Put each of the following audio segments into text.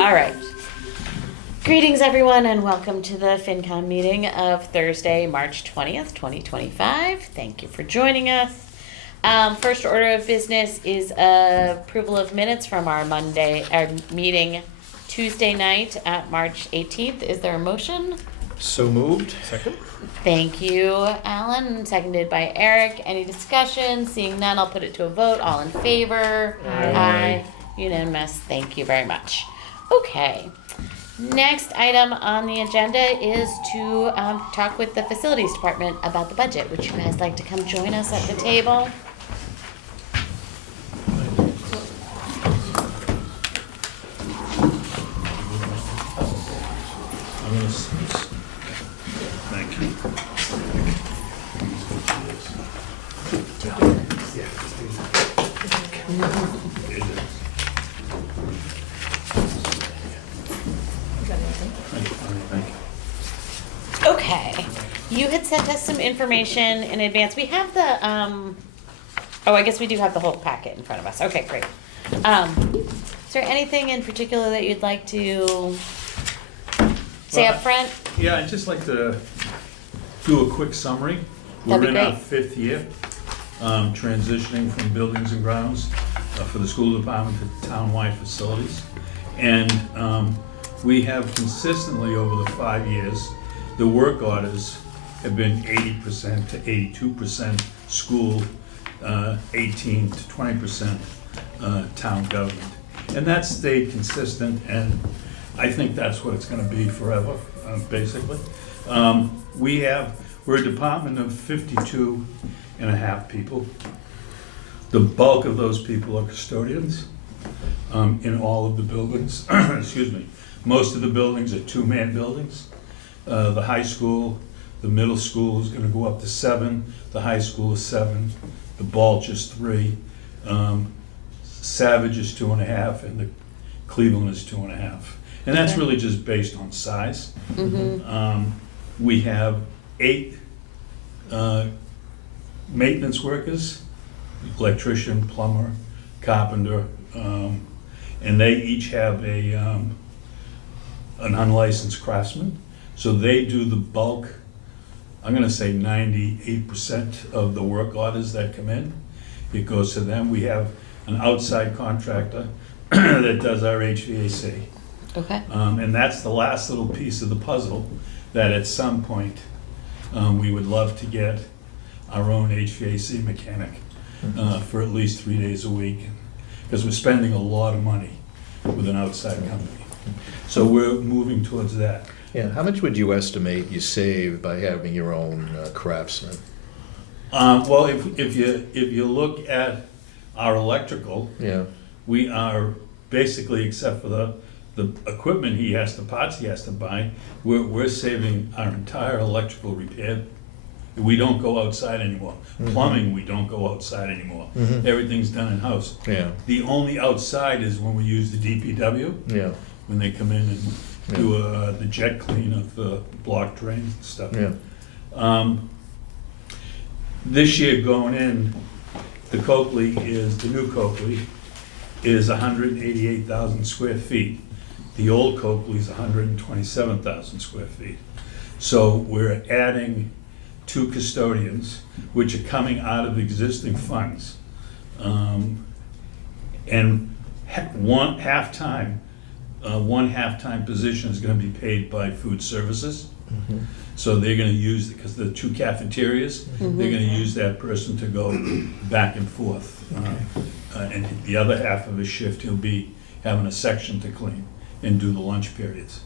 All right. Greetings, everyone, and welcome to the FinCom meeting of Thursday, March 20th, 2025. Thank you for joining us. First order of business is approval of minutes from our meeting Tuesday night at March 18th. Is there a motion? So moved. Second. Thank you, Alan. Seconded by Eric. Any discussion? Seeing none, I'll put it to a vote. All in favor? Aye. Unanimous. Thank you very much. Okay. Next item on the agenda is to talk with the facilities department about the budget. Would you guys like to come join us at the table? Thank you. Okay. You had sent us some information in advance. We have the, I guess we do have the whole packet in front of us. Okay, great. Is there anything in particular that you'd like to say up front? Yeah, I'd just like to do a quick summary. That'd be We're in our great. 5th year, transitioning from buildings and grounds for the school department to town-wide facilities. And we have consistently over the 5 years, the work orders have been 80% to 82% school, 18 to 20% town government. And that's stayed consistent, and I think that's what it's gonna be forever, basically. We're a department of 52 and a half people. The bulk of those people are custodians in all of the buildings. Excuse me. Most of the buildings are two-man buildings. The high school, the middle school is gonna go up to 7, the high school is 7, the Balch is 3, Savage is 2.5, and the Cleveland is 2.5. And that's Okay. really just based on size. Mm-hmm. We have 8 maintenance workers, electrician, plumber, carpenter, and they each have an unlicensed craftsman. So they do the bulk, I'm gonna say 98% of the work orders that come in. It goes to them. We have an outside contractor that does our HVAC. Okay. And that's the last little piece of the puzzle, that at some point, we would love to get our own HVAC mechanic for at least 3 days a week, because we're spending a lot of money with an outside company. So we're moving towards that. Yeah, how much would you estimate you save by having your own craftsman? Well, if you look at our electrical, Yeah, we are basically, except for the equipment parts he has to buy, we're saving our entire electrical repair. We don't go outside anymore. Mhm. Plumbing, we don't go outside anymore. Mhm. Everything's done in-house. yeah, The only outside is when we use the DPW, yeah, when they come in and do the jet clean of the block drains and stuff. yeah. This year going in, the new Coakley is 188,000 square feet. The old Coakley's 127,000 square feet. So we're adding 2 custodians, which are coming out of existing funds. And one half-time position is gonna be paid by food services. Mhm. So they're gonna use, because the 2 cafeterias, they're gonna use that person to go back and forth. And the other half of his shift, he'll be having a section to clean and do the lunch periods.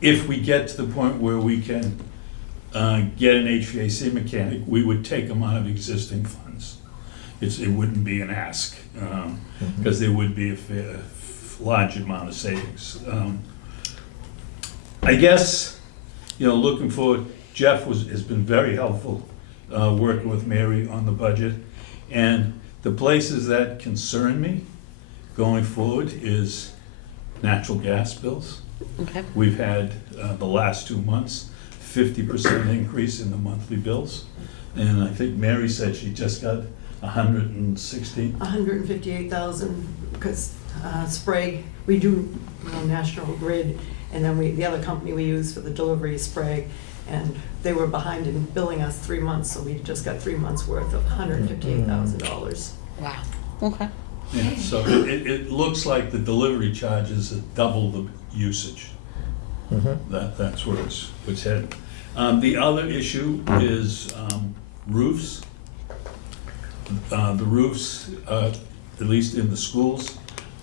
If we get to the point where we can get an HVAC mechanic, we would take them out of existing funds. It wouldn't be an ask, because there would be a large amount of savings. I guess, looking forward, Jeff has been very helpful working with Mary on the budget. And the places that concern me going forward is natural gas bills. Okay. We've had, the last 2 months, 50% increase in the monthly bills. And I think Mary said she just got 160. 158,000, because Sprague, we do, National Grid, and then the other company we use for the delivery is Sprague, and they were behind in billing us 3 months, so we just got 3 months worth of $158,000. Wow. Okay. Yeah, so it looks like the delivery charges are double the usage. That's where it's headed. The other issue is roofs. The roofs, at least in the schools,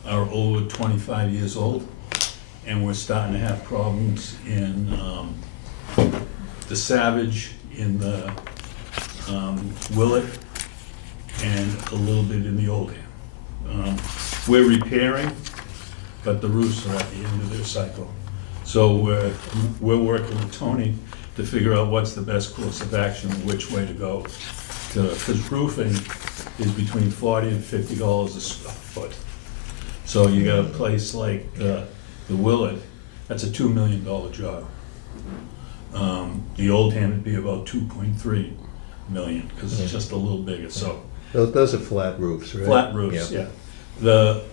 are over 25 years old, and we're starting to have problems in the Savage, in the Willett, and a little bit in the Oldham. We're repairing, but the roofs are at the end of their cycle. So we're working with Tony to figure out what's the best course of action, and which way to go. Because roofing is between $40 and $50 a foot. So you got a place like the Willett, that's a $2 million job. The Oldham would be about 2.3 million, because it's just a little bigger, so. Those are flat roofs, right? Flat roofs, yeah. The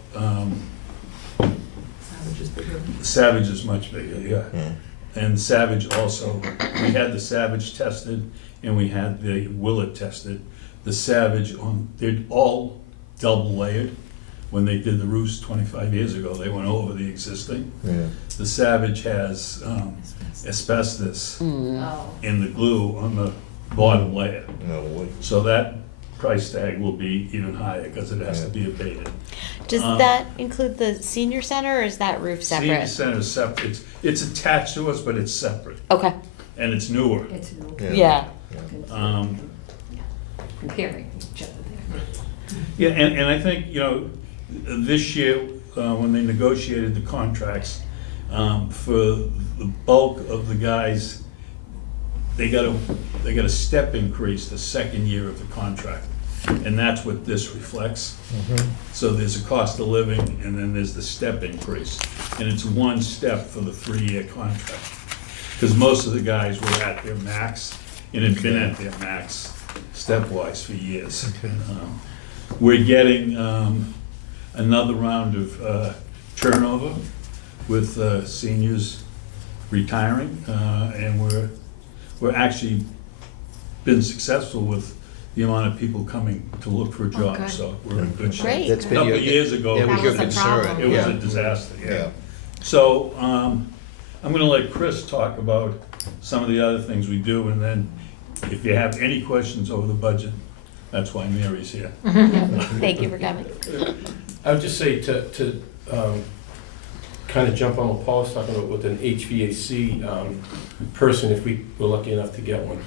Savage is bigger. Savage is much bigger, yeah. Yeah. And Savage also, we had the Savage tested and we had the Willett tested. The Savage, they're all double layered. When they did the roofs 25 years ago, they went over the existing. Yeah. The Savage has asbestos Oh. in the glue on the bottom layer. No, wait. So that price tag will be even higher because it has to be abated. Does that include the senior center, or is that roof Senior separate? center is separate. It's attached to us, but it's separate, Okay. and it's newer. It's new. Yeah. Comparing each other there. Yeah, and I think, this year, when they negotiated the contracts, for the bulk of the guys, they got a step increase the second year of the contract. And that's what this reflects. So there's a cost of living, and then there's the step increase. And it's one step for the 3-year contract. Because most of the guys were at their max, and had been at their max stepwise for years. We're getting another round of turnover with seniors retiring, and we're actually been successful with the amount of people coming to look for a job, good. so we're in good shape. Great. That's A been couple your, of years ago, that was That your was a concern. problem. it was Yeah. a disaster, Yeah. yeah. So, I'm gonna let Chris talk about some of the other things we do, and then if you have any questions over the budget, that's why Mary's here. Thank you for coming. I would just say to kind of jump on what Paul was talking about with an HVAC person, if we were lucky enough to get one.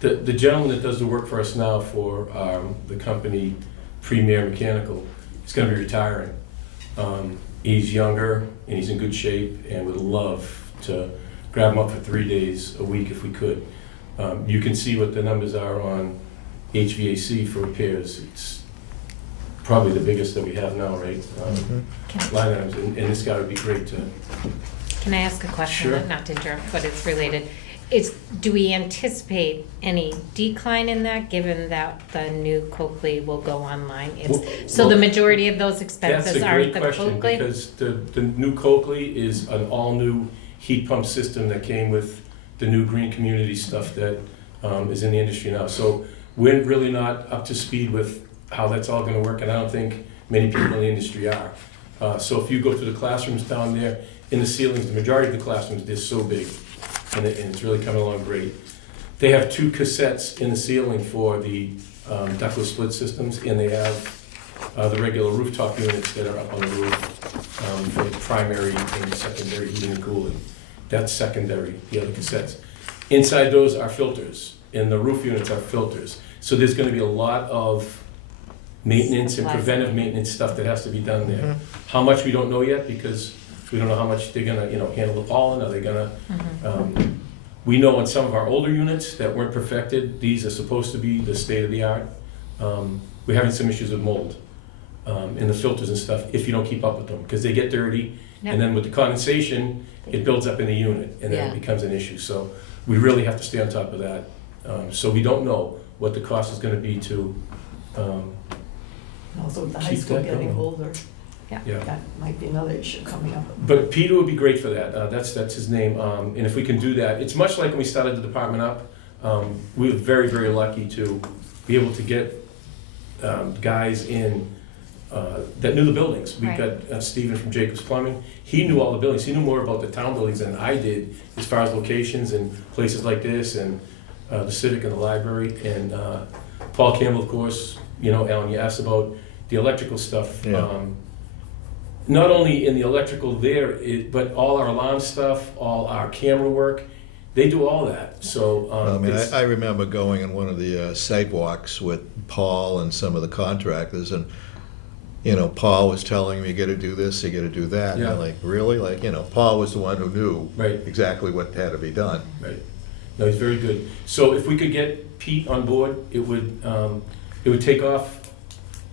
The gentleman that does the work for us now for the company Premier Mechanical is going to be retiring. He's younger and he's in good shape, and would love to grab him up for 3 days a week if we could. You can see what the numbers are on HVAC for repairs. It's probably the biggest that we have now, right? Line items, and this guy would be great to. Can I ask a question? Sure. Not to interrupt, but it's related. Do we anticipate any decline in that, given that the new Coakley will go online? So the majority of those expenses That's a are great the question, Coakley? because the new Coakley is an all-new heat pump system that came with the new green community stuff that is in the industry now. So we're really not up to speed with how that's all gonna work, and I don't think many people in the industry are. So if you go to the classrooms down there, in the ceilings, the majority of the classrooms, they're so big, and it's really coming along great. They have 2 cassettes in the ceiling for the ductless split systems, and they have the regular rooftop units that are up on the roof for the primary and secondary heating and cooling. That's secondary, the other cassettes. Inside those are filters, and the roof units are filters. So there's gonna be a lot of maintenance and preventive maintenance stuff that has to be done there. How much, we don't know yet, because we don't know how much they're gonna, handle the pollen. Are they gonna, we know on some of our older units that weren't perfected, these are supposed to be the state of the art. we're having some issues with mold in the filters and stuff if you don't keep up with them, because they get dirty, and then with the condensation, it builds up in the unit, and then Yeah. it becomes an issue. So we really have to stay on top of that. So we don't know what the cost is gonna be to, Also, with the high Keep school that getting going. older, yeah. that might be another issue coming up. But Peter would be great for that. That's his name. And if we can do that, it's much like when we started the department up. We were very, very lucky to be able to get guys in that knew the buildings. We Right. got Stephen from Jacobs Plumbing. He knew all the buildings. He knew more about the town buildings than I did as far as locations and places like this and the Civic and the library. And Paul Campbell, of course, you know, Alan, you asked about the electrical stuff. Yeah. Not only in the electrical there, but all our alarm stuff, all our camera work, they do all that. So I mean, it's, I remember going on one of the sidewalks with Paul and some of the contractors, and, you know, Paul was telling me, you gotta do this, you gotta do that. And Yeah. I'm like, really? Like, you know, Paul was the one who knew Right. exactly what had to be done. right. No, he's very good. So if we could get Pete on board, it would take off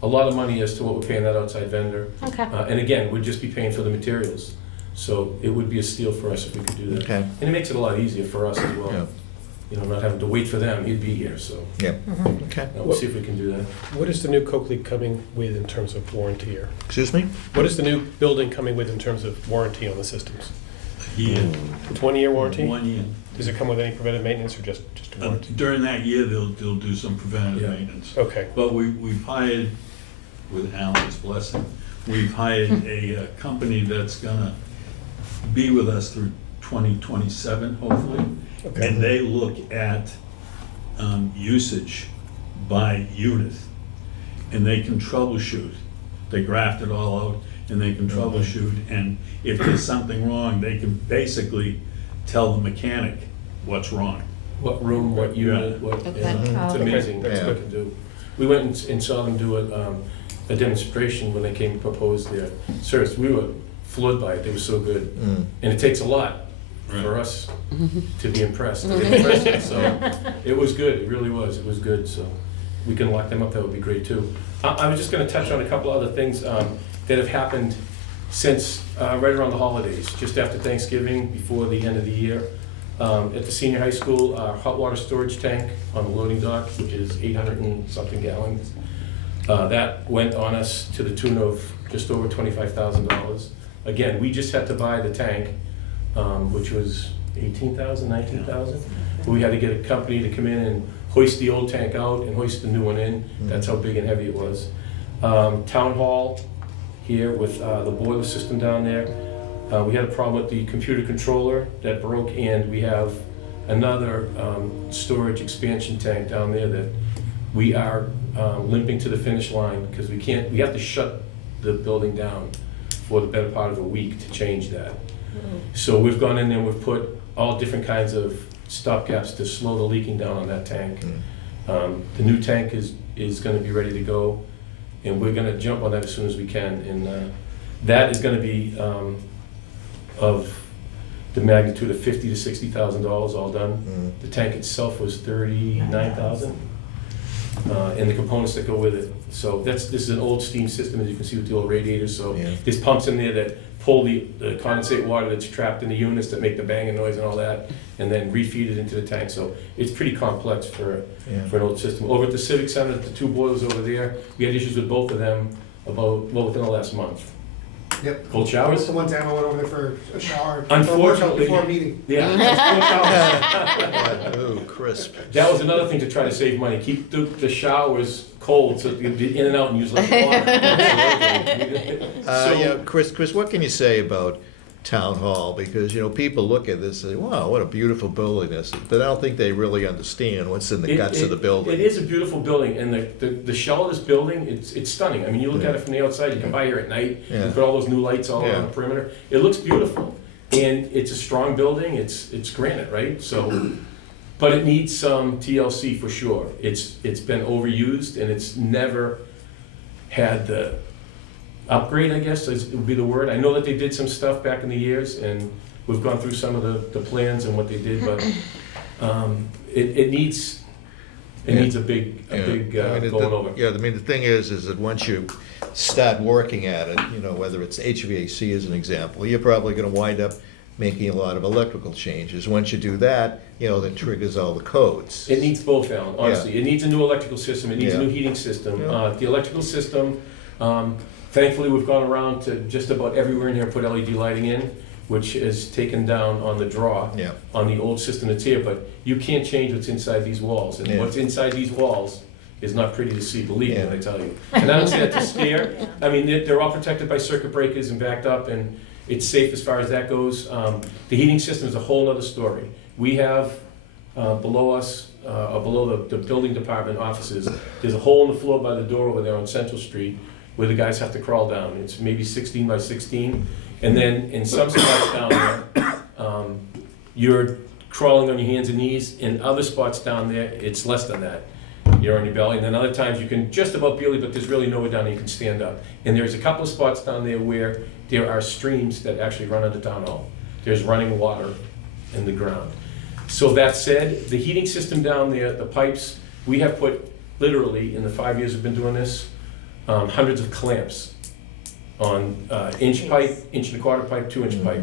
a lot of money as to what we're paying that outside vendor. Okay. And again, we'd just be paying for the materials. So it would be a steal for us if we could do that. Okay. And it makes it a lot easier for us as well. Yeah. You know, not having to wait for them, he'd be here, so Yeah. Mhm. Okay. we'll see if we can do that. What is the new Coakley coming with in terms of warranty, or Excuse me? what is the new building coming with in terms of warranty on the systems? Year, 20-year warranty? 1 year. Does it come with any preventive maintenance or just a warranty? During that year, they'll do some preventative Yeah. maintenance. Okay, But we've hired, with Alan's blessing, we've hired a company that's gonna be with us through 2027, hopefully. okay. And they look at usage by unit, and they can troubleshoot. They graft it all out, and they can troubleshoot, and if there's something wrong, they can basically tell the mechanic what's wrong. What room, what unit, what, Okay. yeah, it's Okay. amazing, that's what they can do. We went and saw them do a demonstration when they came to propose their service. We were floored by it, they were so good. Mm. And it takes a lot for Right. us to be impressed. They impressed us, so it was good, it really was, it was good, so we can lock them up, that would be great too. I was just gonna touch on a couple other things that have happened since right around the holidays, just after Thanksgiving, before the end of the year. At the senior high school, our hot water storage tank on the loading dock, which is 800 and something gallons, that went on us to the tune of just over $25,000. Again, we just had to buy the tank, which was 18,000, 19,000. We had to get a company to come in and hoist the old tank out and hoist the new one in. That's how big and heavy it was. Town hall here with the boiler system down there. We had a problem with the computer controller that broke, and we have another storage expansion tank down there that we are limping to the finish line because we have to shut the building down for the better part of a week to change that. So we've gone in there and we've put all different kinds of stopgaps to slow the leaking down on that tank. The new tank is gonna be ready to go, and we're gonna jump on that as soon as we can. And that is gonna be of the magnitude of $50,000 to $60,000 all done. Mm. The tank itself was $39,000, and the components that go with it. So this is an old steam system, as you can see with the old radiators. So Yeah. there's pumps in there that pull the condensate water that's trapped in the units that make the banging noise and all that, and then refeed it into the tank. So it's pretty complex for Yeah. an old system. Over at the Civic Center, the two boilers over there, we had issues with both of them within the last month. Yep. Cold showers? That's the one time I went over there for a shower. Unfortunately- Before a meeting. Yeah. Oh, crisp. That was another thing to try to save money. Keep the showers cold so you'd be in and out and use less water. Yeah, Chris, what can you say about Town Hall? Because, you know, people look at this and say, wow, what a beautiful building this is. But I don't think they really understand what's in the guts of the building. It is a beautiful building, and the shell of this building, it's stunning. I mean, you look at it from the outside, you come by here at night, you Yeah. put all those new lights all Yeah. around the perimeter. It looks beautiful, and it's a strong building, it's granite, right? So, but it needs some TLC for sure. It's been overused, and it's never had the upgrade, I guess, would be the word. I know that they did some stuff back in the years, and we've gone through some of the plans and what they did, but it needs It Yeah. needs a big I mean, going over. Yeah, I mean, the thing is that once you start working at it, whether it's HVAC as an example, you're probably gonna wind up making a lot of electrical changes. Once you do that, that triggers all the codes. It needs both, Alan, honestly. It needs a new electrical system, it needs a Yeah. new heating system. Yeah. The electrical system, thankfully, we've gone around to just about everywhere in here, put LED lighting in, which is taken down on the draw Yeah, on the old system that's here, but you can't change what's inside these walls. And Yeah. what's inside these walls is not pretty to see, believe me Yeah. when I tell you. And I don't say that to scare. I mean, they're all protected by circuit breakers and backed up, and it's safe as far as that goes. The heating system is a whole other story. We have below us, or below the building department offices, there's a hole in the floor by the door over there on Central Street where the guys have to crawl down. It's maybe 16 by 16. And then in some spots down there, you're crawling on your hands and knees. In other spots down there, it's less than that. You're on your belly. And then other times you can just about barely, but there's really nowhere down there you can stand up. And there's a couple of spots down there where there are streams that actually run under town hall. There's running water in the ground. So that said, the heating system down there, the pipes, we have put literally in the 5 years we've been doing this, hundreds of clamps on inch pipe, inch and a quarter pipe, 2-inch pipe.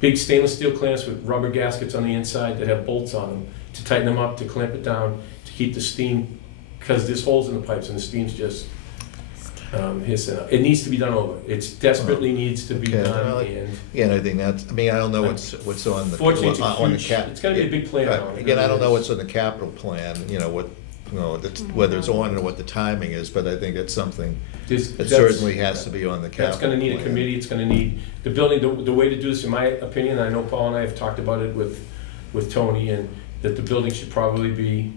Big stainless steel clamps with rubber gaskets on the inside that have bolts on them to tighten them up, to clamp it down, to keep the steam, because there's holes in the pipes and the steam's just hissing up. It needs to be done over. It desperately needs to be Okay, done, well, and again, I think I don't know what's on the. fortunately, it's a on the huge, cap- it's gonna be a big plan Right. on it. Again, I don't know what's on the capital plan, whether it's on or what the timing is, but I think it's something that That's- certainly has to be on the capital That's gonna need a plan. committee, it's gonna need, the building, the way to do this, in my opinion, I know Paul and I have talked about it with Tony, and that the building should probably be,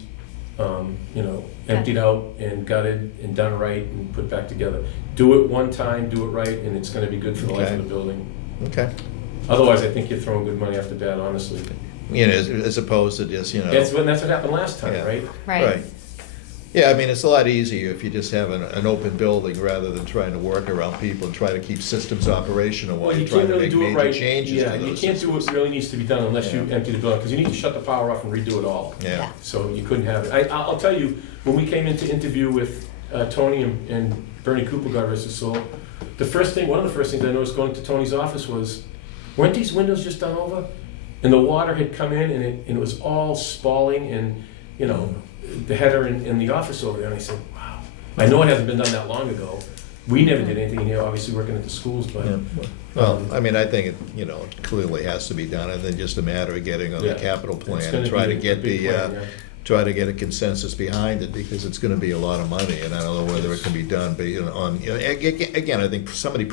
emptied out and gutted and done right and put back together. Do it one time, do it right, and it's gonna be good for the life of Okay. the building. Okay. Otherwise, I think you're throwing good money after bad, honestly. As opposed to just, That's what happened last time, Yeah. right? Right. Yeah, I mean, it's a lot easier if you just have an open building rather than trying to work around people and try to keep systems operational while Well, you you're trying can't to really make do it major right. changes Yeah, to you those can't do systems. what really needs to be done unless you Yeah. empty the building, because you need to shut the power off and redo it all. Yeah, So you couldn't have it. I'll tell you, when we came in to interview with Tony and Bernie Cooper, God rest his soul, one of the first things I noticed going to Tony's office was, weren't these windows just done over? And the water had come in and it was all spalling and, the header in the office over there. And I said, wow, I know it hasn't been done that long ago. We never did anything here, obviously working at the schools, but. yeah. Well, I mean, I think it clearly has to be done, and then just a matter of getting on the Yeah. capital It's plan gonna and try be to a get big plan, yeah. try to get a consensus behind it, because it's gonna be a lot of money, and I don't know whether it can be done, but, again, I think somebody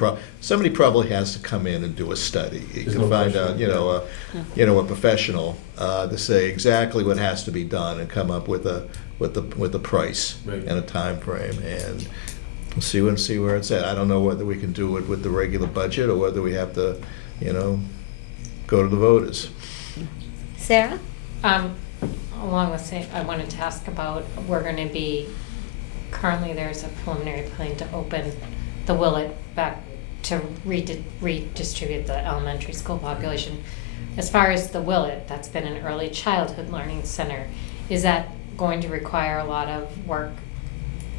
probably has to come in and do a study. You There's can no find question. out, a professional, to say exactly what has to be done and come up with a price Right. and a time frame, and we'll see where it's at. I don't know whether we can do it with the regular budget or whether we have to, go to the voters. Sarah? Along with saying, I wanted to ask about, currently there's a preliminary plan to open the Willett back to redistribute the elementary school population. As far as the Willett, that's been an early childhood learning center, is that going to require a lot of work?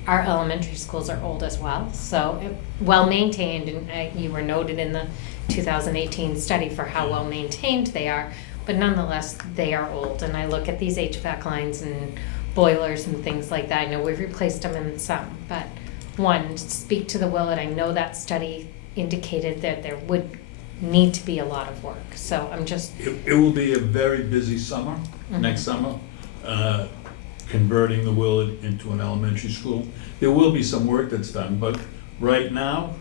Our elementary schools are old as well, so well-maintained, and you were noted in the 2018 study for how well-maintained they are, but nonetheless, they are old. And I look at these HVAC lines and boilers and things like that. I know we've replaced them in some, but one, speak to the Willett. I know that study indicated that there would need to be a lot of work, so I'm just. It will be a very busy summer, next summer, converting the Willard into an elementary school. There will be some work that's done, but right now,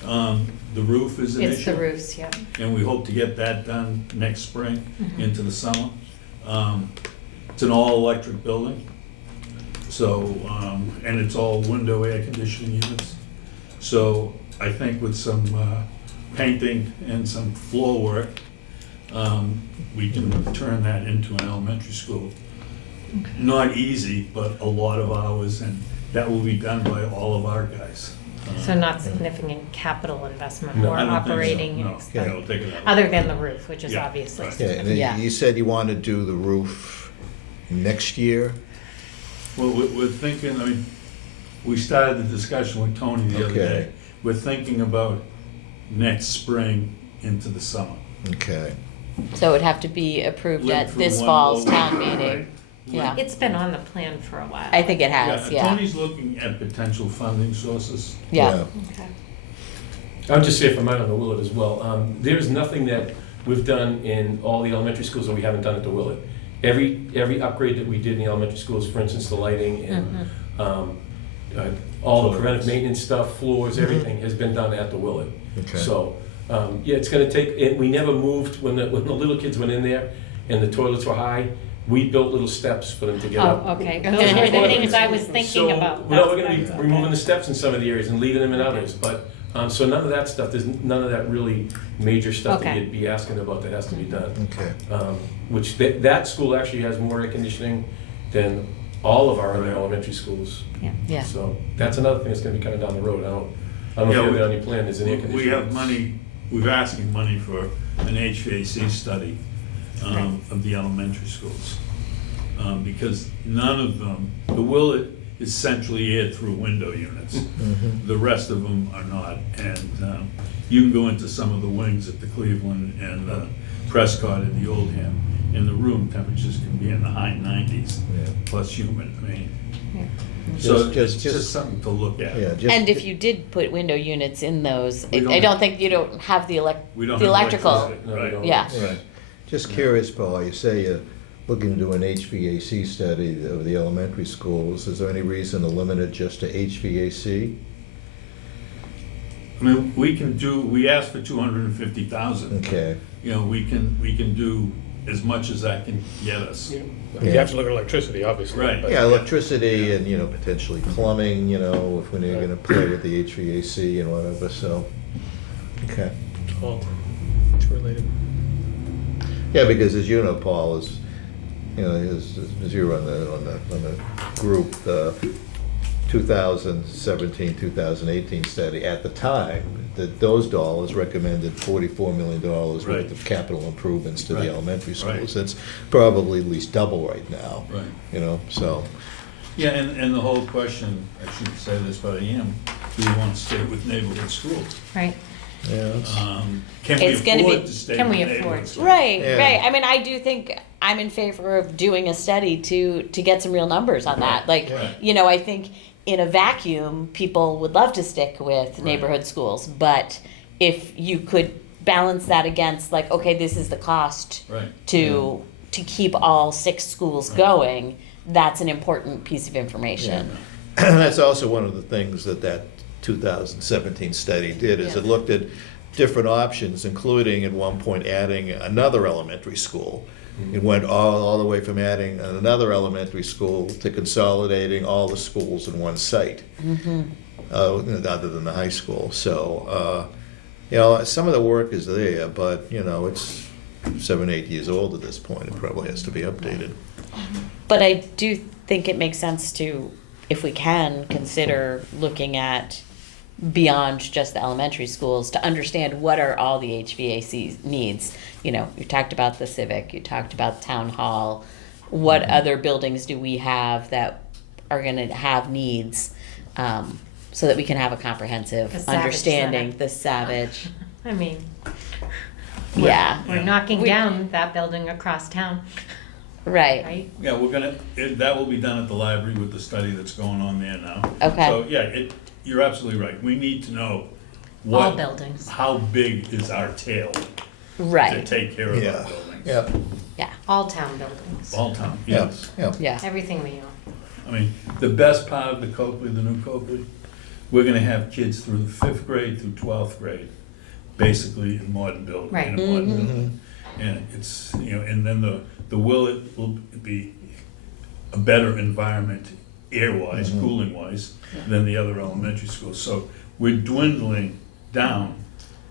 the roof is an issue. It's the roofs, yeah. And we hope to get that done next spring into the summer. It's an all-electric building, so, and it's all window air conditioning units. So I think with some painting and some floor work, we can turn that into an elementary school. Not easy, but a lot of hours, and that will be done by all of our guys. So not significant capital investment, No, more I don't think so. operating No, expense, they'll take it out. other than the roof, which is Yeah, obviously. right. Yeah, and then Yeah. you said you want to do the roof next year? Well, we're thinking, I mean, we started the discussion with Tony the other Okay. day. We're thinking about next spring into the summer. Okay. So it would have to be approved Look at for this one fall's more- town right. meeting. Yeah. It's been on the plan for a while. I think it has, yeah. Tony's looking at potential funding sources. Yeah. Okay. I'll just say if I'm out on the Willett as well, there's nothing that we've done in all the elementary schools that we haven't done at the Willett. Every upgrade that we did in the elementary schools, for instance, the lighting and all the preventive maintenance stuff, floors, everything has been done at the Willett. Okay. So, yeah, it's gonna take, we never moved, when the little kids went in there and the toilets were high, we built little steps for them to get up. Oh, okay. Those were the things I was thinking about. So, we're gonna be removing the steps in some of the areas and leaving them in others, but, so none of that stuff, there's none of that really major stuff that Okay. you'd be asking about that has to be done. Okay. Which, that school actually has more air conditioning than all of our other elementary schools. Yeah. So, that's another thing that's gonna be coming down the road, I don't know if Yeah, you have we- it on your plan, there's an air conditioning. We have money, we're asking money for an HVAC study of the elementary schools. Because none of them, the Willett is centrally aired through window units. Mhm. The rest of them are not. And you can go into some of the wings at the Cleveland and Prescott and the Oldham, and the room temperatures can be in the high 90s, Yeah. plus humid. I mean, Yeah. so Just- it's just- just something to look at. Yeah, just. And if you did put window units in those, We don't I don't think you don't have the We don't the have electrical. electricity. No, we Right. don't. Yeah. Right. Just curious, Paul, you say you're looking to do an HVAC study of the elementary schools. Is there any reason to limit it just to HVAC? I mean, we asked for 250,000. Okay. You know, we can do as much as that can get us. You have to look at electricity, obviously. Right. but- Yeah, electricity and, potentially plumbing, if we're gonna play with the HVAC and whatever, so, okay. All it's related. Yeah, because as you know, Paul, as you were on the group, the 2017, 2018 study, at the time, that those dollars recommended $44 million worth Right. of capital improvements to Right. the elementary schools. Right. It's probably at least double right now. Right. So, Yeah, and the whole question, I shouldn't say this, but I am, do we want to stay with neighborhood schools? Right. yeah, it's- Can we It's gonna afford be- to stay can with we neighborhood afford? schools? Right, Yeah. right. I mean, I do think I'm in favor of doing a study to get some real numbers on that. Like, Right. I think in a vacuum, people would love to stick with neighborhood schools, but if you could balance that against, like, okay, this is the cost Right. to keep all 6 schools going, that's an important piece of information. that's also one of the things that 2017 study did, is it looked at different options, including at one point adding another elementary school. It went all the way from adding another elementary school to consolidating all the schools in one site, other than the high school. So, some of the work is there, but, it's 7, 8 years old at this point. It probably has to be updated. But I do think it makes sense to, if we can, consider looking at beyond just the elementary schools to understand what are all the HVAC needs. You talked about the Civic, you talked about Town Hall. What other buildings do we have that are going to have needs, so that we can have a comprehensive The Savage understanding? Center. The Savage, I mean, yeah, we're knocking We- down that building across town, right. right? Yeah, that will be done at the library with the study that's going on there now. Okay. So, yeah, you're absolutely right. We need to know All buildings. how big is our tail to Right. take care of Yeah. our buildings. Yeah, Yeah. All town buildings. All town, yeah, yes. yeah. Yeah. Everything we own. I mean, the best part of the Copley, the new Copley, we're gonna have kids through 5th grade through 12th grade, basically in modern building. Right. In a modern building. And it's, and then the Willett will be a better environment air-wise, cooling-wise, than the other elementary schools. So we're dwindling down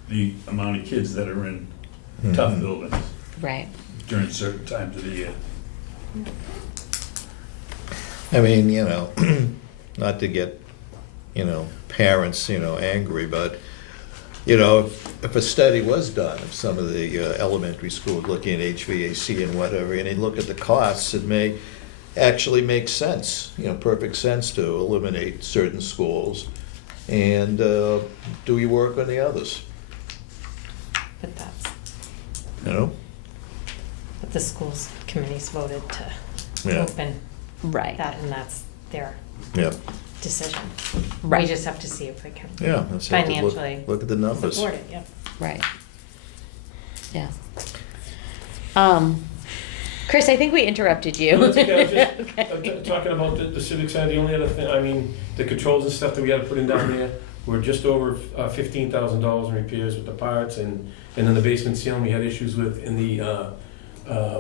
the amount of kids that are in tough buildings Right. during certain times of the year. I mean, not to get, parents, angry, but, if a study was done of some of the elementary schools looking at HVAC and whatever, and you look at the costs, it may actually makes sense, perfect sense to eliminate certain schools and do your work on the others, But that's, you know? but the schools committees voted to Yeah. open Right. that, and that's their Yeah, decision. We Right. just have to see if we can yeah. Let's have to financially look at the numbers. support it, yep. Right. Yeah. Chris, I think we interrupted you. No, that's okay. I was just Okay. talking about the civic center. The only other thing, I mean, the controls and stuff that we had to put in down there, we're just over $15,000 in repairs with the parts, and then the basement ceiling we had issues with in the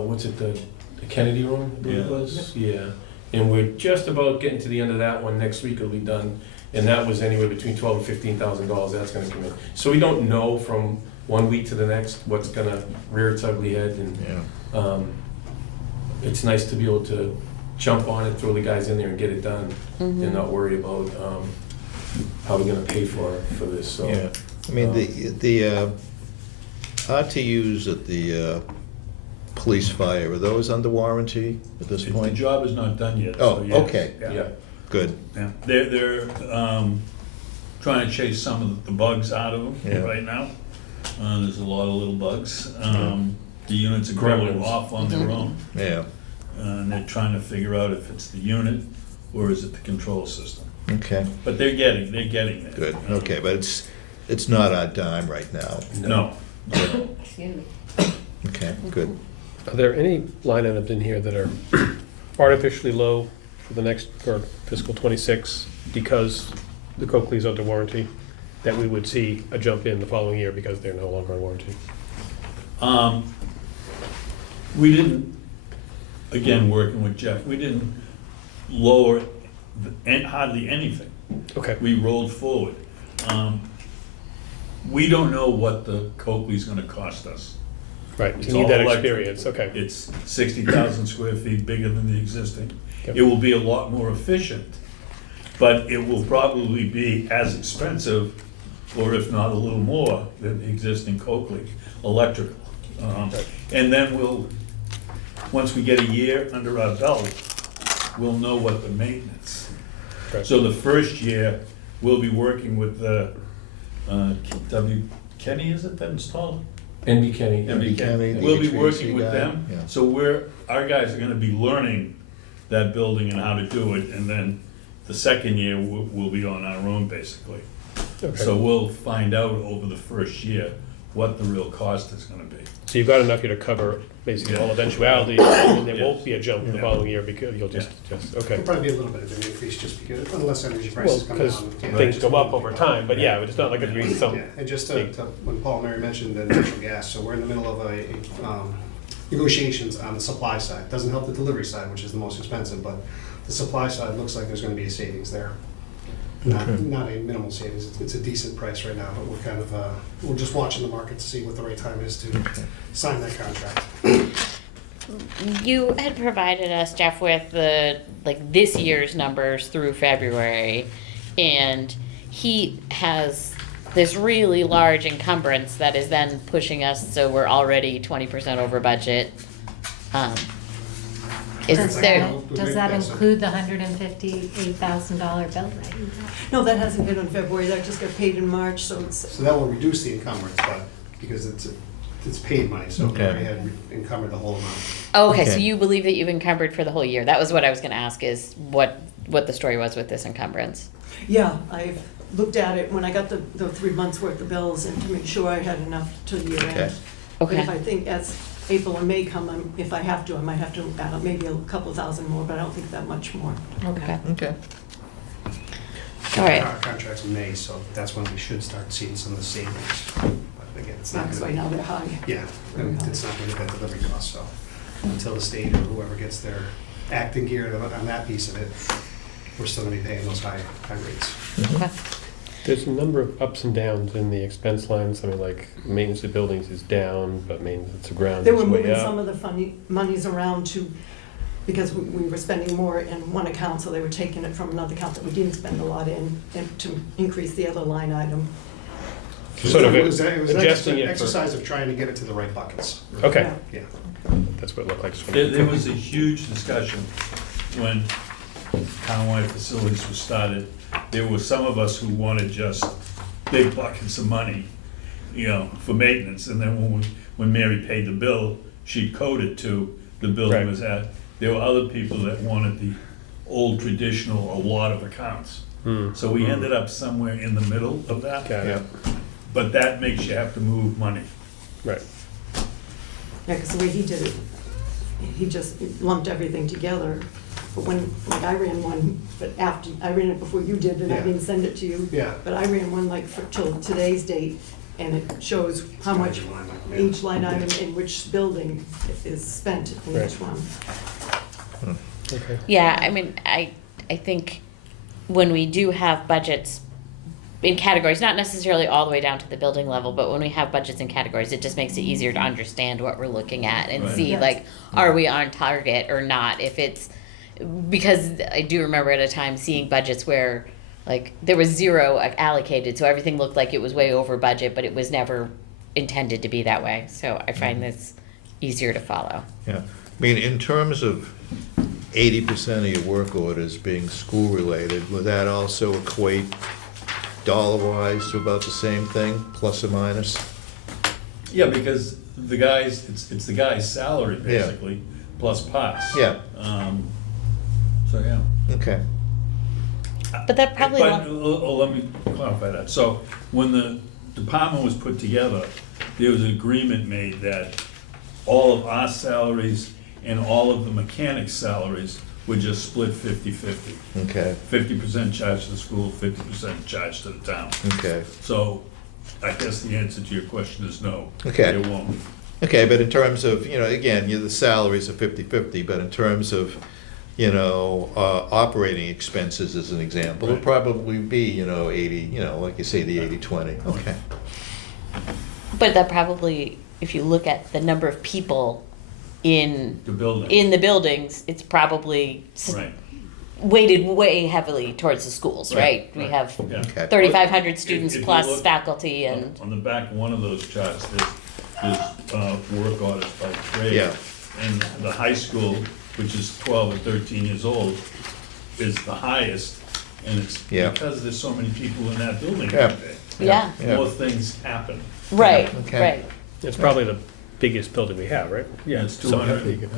what's it, the Kennedy room, I believe it Yeah. was? Yeah. And we're just about getting to the end of that one. Next week it'll be done, and that was anywhere between $12,000 and $15,000. That's going to come in. So we don't know from one week to the next what's going to rear its ugly head, and Yeah. it's nice to be able to jump on it, throw the guys in there and get it done, and not worry about how we're gonna pay for this, so. Yeah, I mean, the RTUs at the police fire, are those under warranty at this The point? job is not done yet. Oh, so yes. okay. Yeah, Good, Yeah. They're trying to chase some of the bugs out of Yeah. them right now. There's a lot of little bugs. The units are going Gremlins. off on their own, yeah, and they're trying to figure out if it's the unit or is it the control system. okay, But they're getting there. good, okay, but it's not our dime right now. No. Excuse me. Okay, good. Are there any line items in here that are artificially low for fiscal '26 because the Coakley's under warranty, that we would see a jump in the following year because they're no longer on warranty? We didn't, again, working with Jeff, we didn't lower hardly anything. Okay, We rolled forward. We don't know what the Coakley's gonna cost us. right, It's you need all that electric. experience, okay. It's 60,000 square feet bigger than the existing. Yep. It will be a lot more efficient, but it will probably be as expensive, or if not a little more, than the existing Coakley electrical. And then once we get a year under our belt, we'll know what the maintenance. Right. So the first year, we'll be working with the Kenny, is it that installed? NB Kenny. MB Kenny, the We'll be HVAC working with guy, them, yeah. so our guys are gonna be learning that building and how to do it, and then the second year, we'll be on our own, basically. Okay. So we'll find out over the first year what the real cost is gonna be. So you've got enough here to cover basically all eventualities, and there won't be a jump in the following year because you'll just, okay. There'll probably be a little bit of an increase just because, unless energy Well, prices come down. because Yeah, things just go up over time, but yeah, it's not like it's going to be some, Yeah, and just when Paul and Mary mentioned the natural gas, so we're in the middle of negotiations on the supply side. Doesn't help the delivery side, which is the most expensive, but the supply side looks like there's gonna be a savings there. Not a minimal savings, it's a decent price right now, but we're kind of, we're just watching the market to see what the right time is to sign that contract. You had provided us, Jeff, with this year's numbers through February, and he has this really large encumbrance that is then pushing us, so we're already 20% over budget. Is Does there? Does that include the $158,000 bill rate? No, that hasn't hit on February, that just got paid in March, so it's, So that will reduce the encumbrance, but, because it's paid money, so we Okay. already had encumbered the whole amount. Oh, okay, so Okay. you believe that you've encumbered for the whole year? That was what I was gonna ask, is what the story was with this encumbrance. yeah, I've looked at it when I got the 3 months worth of bills and to make sure I had enough to the year Okay. end. But Okay. if I think as April and May come, if I have to, I might have to add up maybe a couple thousand more, but I don't think that much more. Okay. Okay. All right. Our contract's in May, so that's when we should start seeing some of the savings. But again, it's not That's gonna why be, now they're high. yeah, it's not gonna hit delivery costs, so until the state or whoever gets their acting gear on that piece of it, we're still gonna be paying those high rates. Okay. there's a number of ups and downs in the expense lines. I mean, like maintenance of buildings is down, but maintenance of ground They is were way moving up. some of the monies around because we were spending more in one account, so they were taking it from another account that we didn't spend a lot in, and to increase the other line item. Sort of It was an adjusting it for, exercise of trying to get it to the right buckets. okay, Yeah. that's what it looked like. Just There wanted- was a huge discussion when townwide facilities were started, there were some of us who wanted just big buckets of money, you know, for maintenance, and then when Mary paid the bill, she'd code it to the building Right. was at. There were other people that wanted the old traditional, a lot of accounts. So we ended up somewhere in the middle of that, Got it. but that makes you have to move money. Right. Yeah, because the way he did it, he just lumped everything together. But when, like I ran one, but after, I ran it before you did, and I Yeah. didn't send it to you. Yeah. But I ran one like for, till today's date, and it shows how much each line item in which building is spent in Right. each one. Okay. Yeah, I mean, I think when we do have budgets in categories, not necessarily all the way down to the building level, but when we have budgets in categories, it just makes it easier to understand what we're looking at and Right. see, Yes. like, are we on target or not? If it's, because I do remember at a time seeing budgets where, like, there was zero allocated, so everything looked like it was way over budget, but it was never intended to be that way. So I find this easier to follow. Yeah, I mean, in terms of 80% of your work orders being school-related, would that also equate dollar-wise to about the same thing, plus or minus? Yeah, because the guys, it's the guy's salary Yeah. basically, plus pots. Yeah, So, yeah. okay, But that probably But, let me clarify that. So, when the department was put together, there was an agreement made that all of our salaries and all of the mechanics' salaries would just split 50-50. okay, 50% charged to the school, 50% charged to the town. okay. So, I guess the answer to your question is no. Okay. It won't. Okay, but in terms of, you know, again, the salaries are 50/50, but in terms of, you know, operating expenses as an example, it'll Right. probably be, you know, 80, you know, like you say, the 80/20, okay. But that probably, if you look at the number of people in The building. the buildings, it's probably Right. weighted way heavily towards the schools, right? We have Yeah. Okay. 3,500 students If you plus look faculty and, On the back of one of those charts, there's work orders by grade. Yeah. And the high school, which is 12 or 13 years old, is the highest. And it's Yeah. because there's so many people in that building Yeah. every day. yeah, Yeah. More things happen. right, Okay. right. It's probably the biggest building we have, right? Yeah, it's Something like that.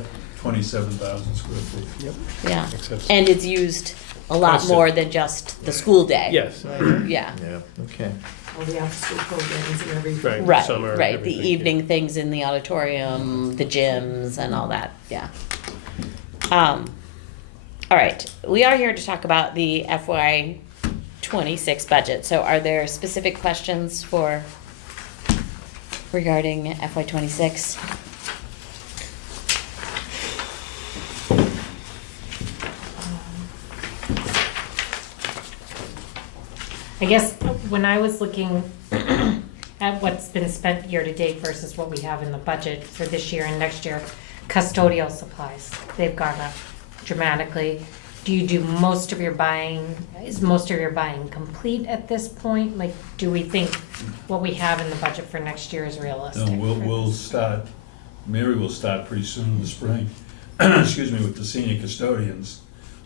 227,000 square feet. Yep. Yeah. Makes sense. And it's used a lot Constant. more than just the school day. Yes. Yeah. Yeah, okay. All the after-school programs and everything. Right. Right, Summer, right. everything, The yeah. evening things in the auditorium, the gyms and all that, yeah. All right, we are here to talk about the FY 26 budget. So are there specific questions regarding FY 26? I guess when I was looking at what's been spent year to date versus what we have in the budget for this year and next year, custodial supplies, they've gone up dramatically. Do you do most of your buying, is most of your buying complete at this point? Like, do we think what we have in the budget for next year is realistic? No, for we'll this? start, Mary will start pretty soon in the spring, excuse me, with the senior custodians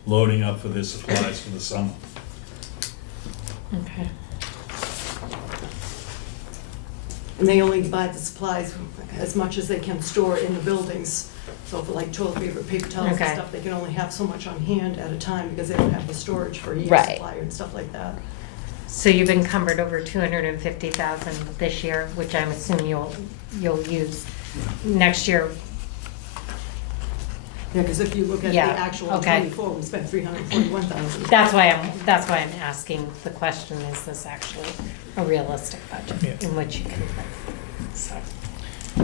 loading up for their supplies for the summer. Okay. And they only buy the supplies as much as they can store in the buildings. So for like toilet paper, paper towels and Okay. stuff, they can only have so much on hand at a time because they don't have the storage for a year's Right. supply and stuff like that. So you've encumbered over 250,000 this year, which I'm assuming you'll use next year. Yeah, because if you look at the Yeah, actual okay. 24, we spent 341,000. That's why I'm asking the question, is this actually a realistic budget in which you can live? So,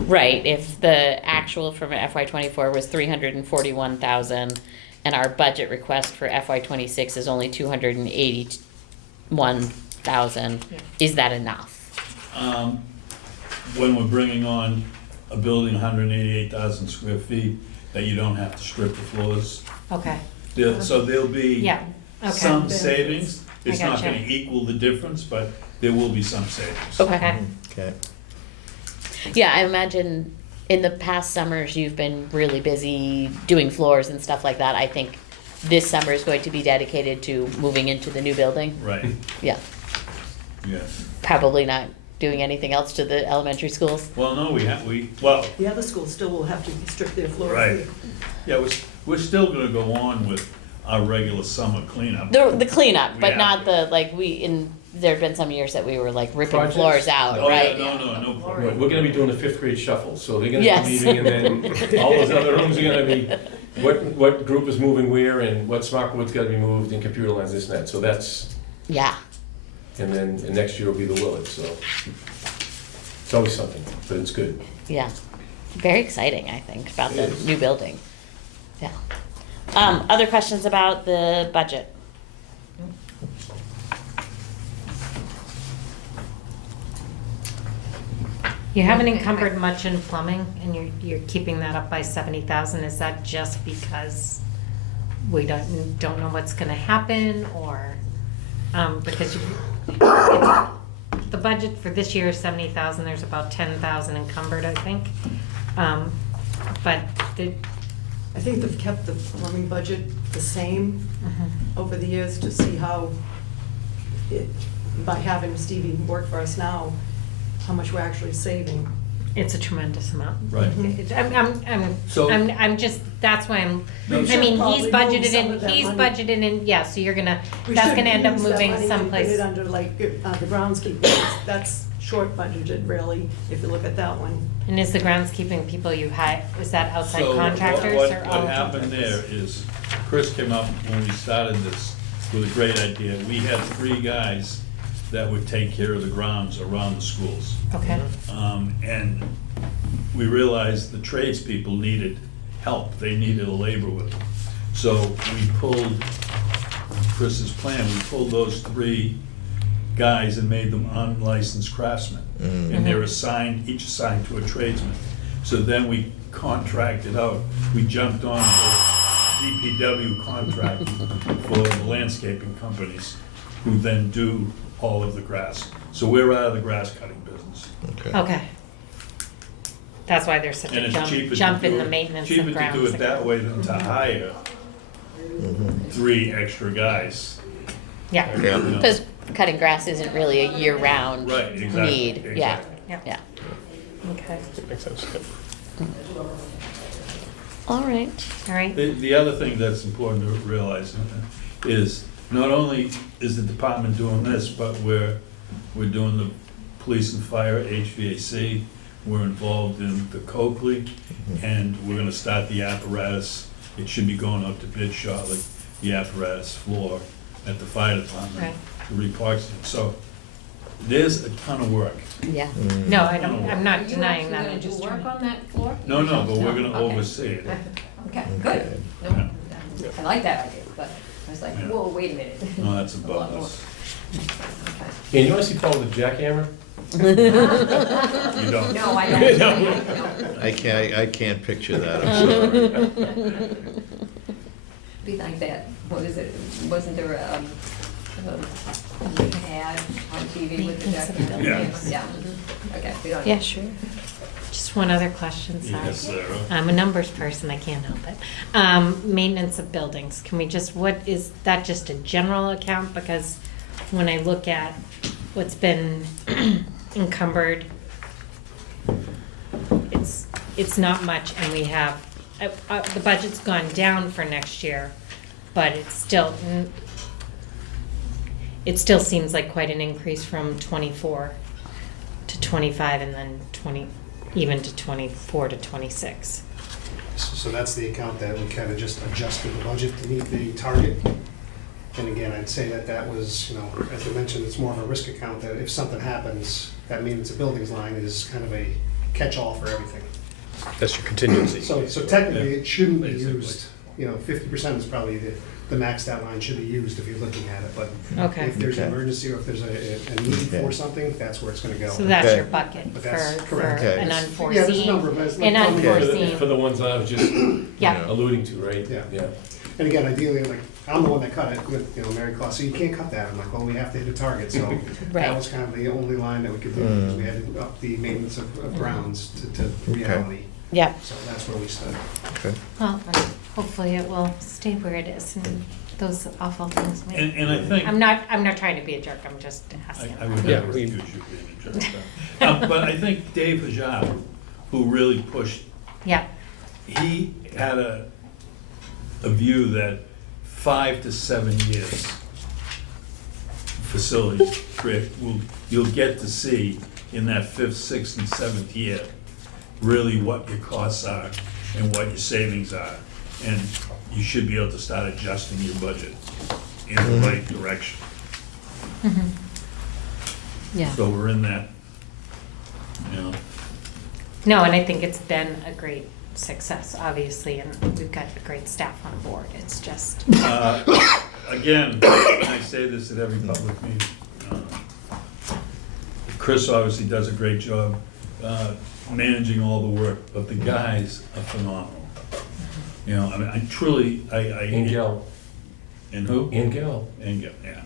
Right, if the actual from FY 24 was 341,000 and our budget request for FY 26 is only 281,000, Yeah. is that enough? When we're bringing on a building 188,000 square feet, that you don't have to strip the floors. okay, So there'll be yeah, okay. some savings. It's I not gotcha. gonna equal the difference, but there will be some savings. Okay. Okay, Yeah, I imagine in the past summers you've been really busy doing floors and stuff like that. I think this summer is going to be dedicated to moving into the new building. Right, Yeah, yes. probably not doing anything else to the elementary schools. Well, no, well, The other schools still will have to strip their floors. right. Yeah, we're still gonna go on with our regular summer cleanup. The cleanup, but Yeah. not the, like, there've been some years that we were like ripping Projects? floors out, Oh, yeah, right? no Right, problem. we're gonna be doing the fifth grade shuffle, so they're gonna Yes. be meeting, and then all those other rooms are gonna be, what group is moving where, and what smart board's gotta be moved, and computer lines, this and that, so that's, Yeah, and next year will be the Willard, so. It's always something, but it's good. yeah. Very exciting, I think, about the It is. new building. Yeah. Other questions about the budget? You haven't encumbered much in plumbing, and you're keeping that up by 70,000. Is that just because we don't know what's gonna happen, or, because the budget for this year is 70,000, there's about 10,000 encumbered, I think. But I think they've kept the plumbing budget the same over the years to see how by having Stevie work for us now, how much we're actually saving. it's a tremendous amount. Right. So- I'm just, that's why I'm, No, I sure. mean, Probably he's move budgeted some in, of that he's money. budgeted in, yeah, so you're gonna, We that's shouldn't gonna end up use that moving money and Put someplace. it under like the groundskeeping, that's short budgeted really, if you look at that one. And is the groundskeeping people you hire, is that outside So contractors what or all happened there is, Chris came up when we started this with a great idea. We had 3 guys that would take care of the grounds around the schools. Okay, And we realized the tradespeople needed help, they needed a labor with them. So we pulled Chris's plan, we pulled those 3 guys and made them unlicensed craftsmen. And they're each assigned to a tradesman. So then we contracted out, we jumped on the DPW contract for the landscaping companies, who then do all of the grass. So we're out of the grass cutting business. okay. That's why there's such And a it's cheaper jump to in do the it, maintenance of cheaper to grounds. do it that way than to hire 3 extra guys. Yeah, You know. Because cutting grass isn't really a year-round Right, exactly, need. Yeah, exactly. yeah, yeah. okay, Makes sense. Yep. All right. all right. The other thing that's important to realize is, not only is the department doing this, but we're doing the police and fire, HVAC, we're involved in the Coakley, and we're gonna start the apparatus. It should be going out to bid shortly, the apparatus floor at the fire department, Right. to repark it. So there's a ton of work. Yeah. No, I'm not denying that, I'm just work trying. on that floor? No, but we're gonna Okay. oversee it. Okay, good. No, I like that idea, but I was like, Yeah. whoa, wait a minute. No, that's A lot above more. us. And you wanna see Paul with a jackhammer? You don't. No, I don't. No. I can't picture that, I'm sorry. Be like that, what is it, wasn't there an ad on TV with the Maintenance of jackhammer? buildings. Yeah, okay, we don't. Yeah, sure. Just one other question, sorry. Yes, Sarah. I'm a numbers person, I can't help it. Maintenance of buildings, can we just, what, is that just a general account? Because when I look at what's been encumbered, it's not much, and we have, the budget's gone down for next year, but it still seems like quite an increase from 24 to 25, and then 20, even to 24 to 26. So that's the account that we kind of just adjusted the budget to meet the target. And again, I'd say that was, as I mentioned, it's more of a risk account, that if something happens, that means the buildings line is kind of a catch-all for everything. That's your contingency. So technically, it shouldn't be Basically. used, 50% is probably the max that line should be used if you're looking at it, but Okay. if there's an Okay. emergency or if there's a need Okay. for something, that's where it's gonna go. So that's Okay. your bucket But for, that's for correct. Okay. an Yeah, there's a unforeseen, number, but it's like- an Okay. For unforeseen, the ones I was just yeah, alluding to, right? Yeah. And again, ideally, like, I'm the one that cut it with, Mary Claus, so you can't cut that. I'm like, well, we have to hit a target, so Right. that was kind of the only line that we could do, because we had to up the maintenance of grounds to reality. Yep. So that's where we stood. Okay. well, hopefully it will stay where it is and those awful things. And I think. I'm not trying to be a jerk, I'm just asking. I would Yeah, never we- accuse you of being a jerk. But I think Dave Hajar, who really pushed, Yeah, he had a view that 5 to 7 years facility create, you'll get to see in that 5th, 6th, and 7th year really what your costs are and what your savings are. And you should be able to start adjusting your budget in the right direction. Yeah. So we're in that, you know. no, and I think it's been a great success, obviously, and we've got a great staff on board, it's just, Again, and I say this at every public meeting, Chris obviously does a great job managing all the work, but the guys are phenomenal. You know, I mean, I truly, Angel, And who? Angel, Angel, yeah.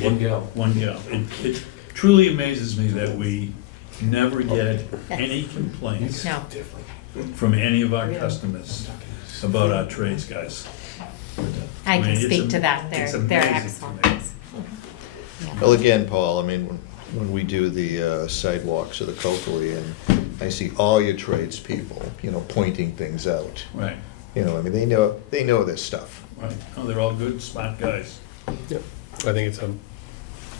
one gal. One gal. It truly amazes me that we never get any complaints no. from any of our customers about our trades guys. I mean, can it's speak to that, it's they're amazing excellent. to me. Well, again, Paul, I mean, when we do the sidewalks of the Coakley, and I see all your tradespeople, you know, pointing things out. Right, You know, I mean, they know this stuff. right. Oh, they're all good, smart guys. Yep. I think it's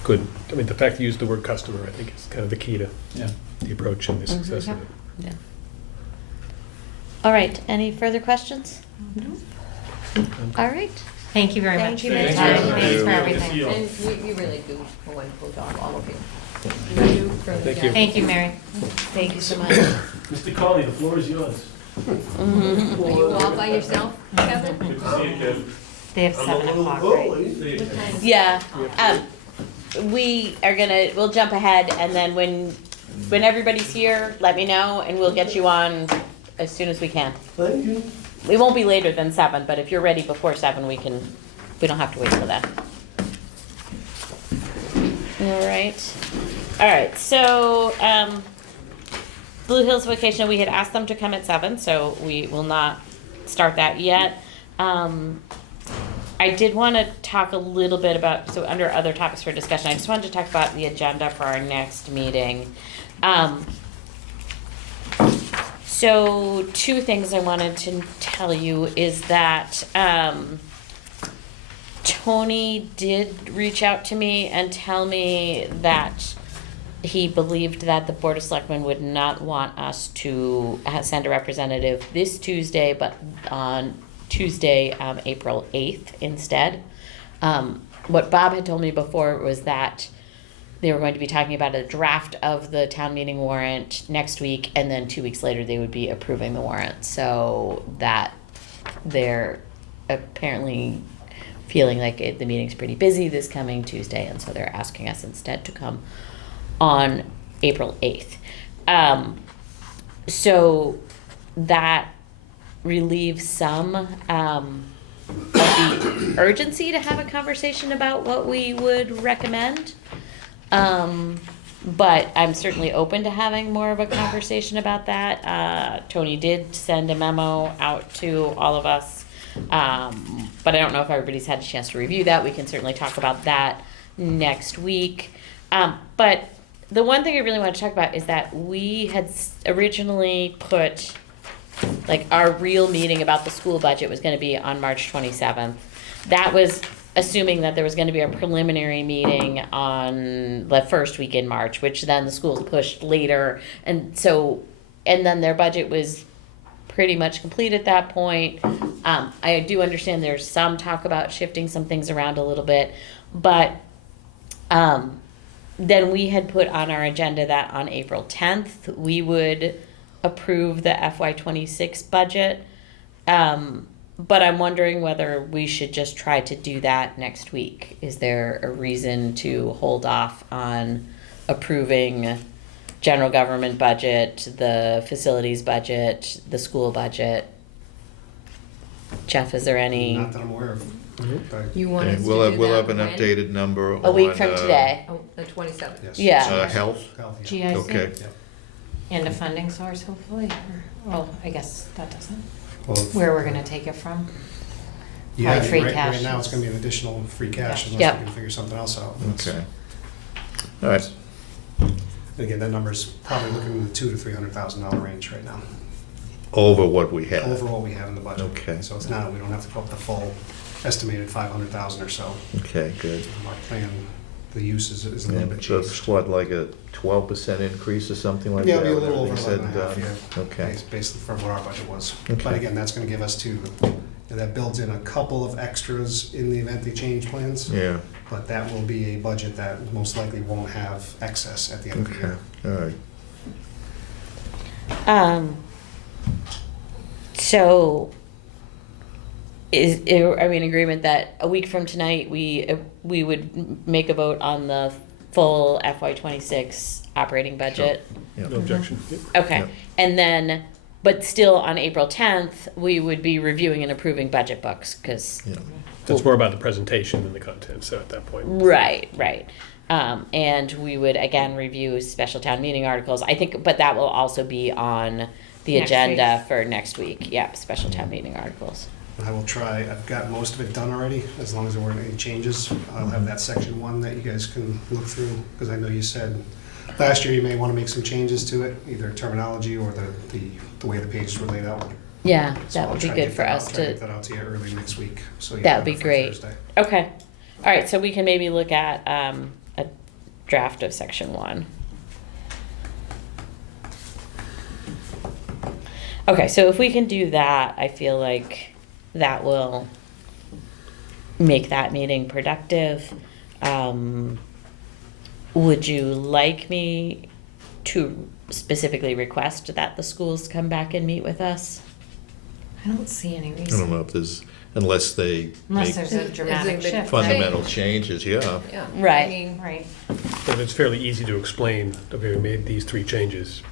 good, I mean, the fact you use the word customer, I think is kind of the key to Yeah. the approach and the success of it. Yeah. All right, any further questions? All right. Thank you very Thank much you for your very time, much. thanks for Good to everything. see you. And you really do a wonderful job, all of you. You do for the Thank you. Thank you, Mary. Thank you so much. Mr. Colley, the floor is yours. Are you all by yourself, Kevin? Good to see you, Kevin. They have 7 o'clock, right? Yeah, we'll jump ahead and then when everybody's here, let me know and we'll get you on as soon as we can. Thank you. We won't be later than 7, but if you're ready before 7, we don't have to wait for that. All right, so, Blue Hills Vocational, we had asked them to come at 7, so we will not start that yet. I did want to talk a little bit about, so under other topics for discussion, I just wanted to talk about the agenda for our next meeting. So 2 things I wanted to tell you is that, Tony did reach out to me and tell me that he believed that the Board of Selectmen would not want us to send a representative this Tuesday, but on Tuesday, April 8th instead. What Bob had told me before was that they were going to be talking about a draft of the town meeting warrant next week, and then 2 weeks later they would be approving the warrant. So that they're apparently feeling like the meeting's pretty busy this coming Tuesday, and so they're asking us instead to come on April 8th. So that relieves some of the urgency to have a conversation about what we would recommend. But I'm certainly open to having more of a conversation about that. Tony did send a memo out to all of us. But I don't know if everybody's had a chance to review that. We can certainly talk about that next week. But the one thing I really want to talk about is that we had originally put, like, our real meeting about the school budget was going to be on March 27th. That was assuming that there was going to be a preliminary meeting on the first week in March, which then the schools pushed later. And then their budget was pretty much complete at that point. I do understand there's some talk about shifting some things around a little bit, but then we had put on our agenda that on April 10th, we would approve the FY26 budget. But I'm wondering whether we should just try to do that next week. Is there a reason to hold off on approving general government budget, the facilities budget, the school budget? Jeff, is there any? Not that I'm aware of. But You want us And to we'll do have, we'll that have an when? updated number on. A week from today. Oh, the 27th. yes. Yeah. Health, Health, yeah. GIC? okay. Yeah. And a funding source, hopefully, or, well, I guess that doesn't. Well, Where we're gonna take it from? yeah, Like free right cash. now it's gonna be an additional free cash unless Yep. we can figure something else out. Okay. All right. And again, that number's probably looking in the $200,000 to $300,000 range right now, Over what we had. over what we have in the budget. Okay. So it's not, we don't have to come up with the full estimated 500,000 or so. Okay, good. Our plan, the use is a Yeah, little bit so it's changed. what, like a 12% increase or something like Yeah, that? it'll be a little when over everything's 11 said and a and half, done? yeah. Okay. Based from what our budget was. Okay. But again, that's gonna give us that builds in a couple of extras in the event they change plans. Yeah, But that will be a budget that most likely won't have excess at the end of the okay, year. all right. So, are we in agreement that a week from tonight, we would make a vote on the full FY26 operating budget? Yeah. No objection. Yep. Okay, Yeah. and then, but still on April 10th, we would be reviewing and approving budget books, because, Yeah. It's more about the presentation than the content, so at that point. right. And we would again review special town meeting articles, I think, but that will also be on the Next agenda for next week. Yep, special town meeting articles. I will try, I've got most of it done already, as long as there weren't any changes. I'll have that section 1 that you guys can look through, because I know you said last year you may want to make some changes to it, either terminology or the way the pages were laid out. Yeah, So that I'll would be try to good get for that out- us try to. get that out to you early next week, so you That have would it be for great. Thursday. Okay. All right, so we can maybe look at a draft of section 1. Okay, so if we can do that, I feel like that will make that meeting productive. Would you like me to specifically request that the schools come back and meet with us? I don't see any I don't reason, know if there's, unless they unless make there's a Is dramatic it shift. fundamental changes, yeah. Yeah. Right. I mean, Right, But it's fairly easy to explain, okay, we made these 3 changes,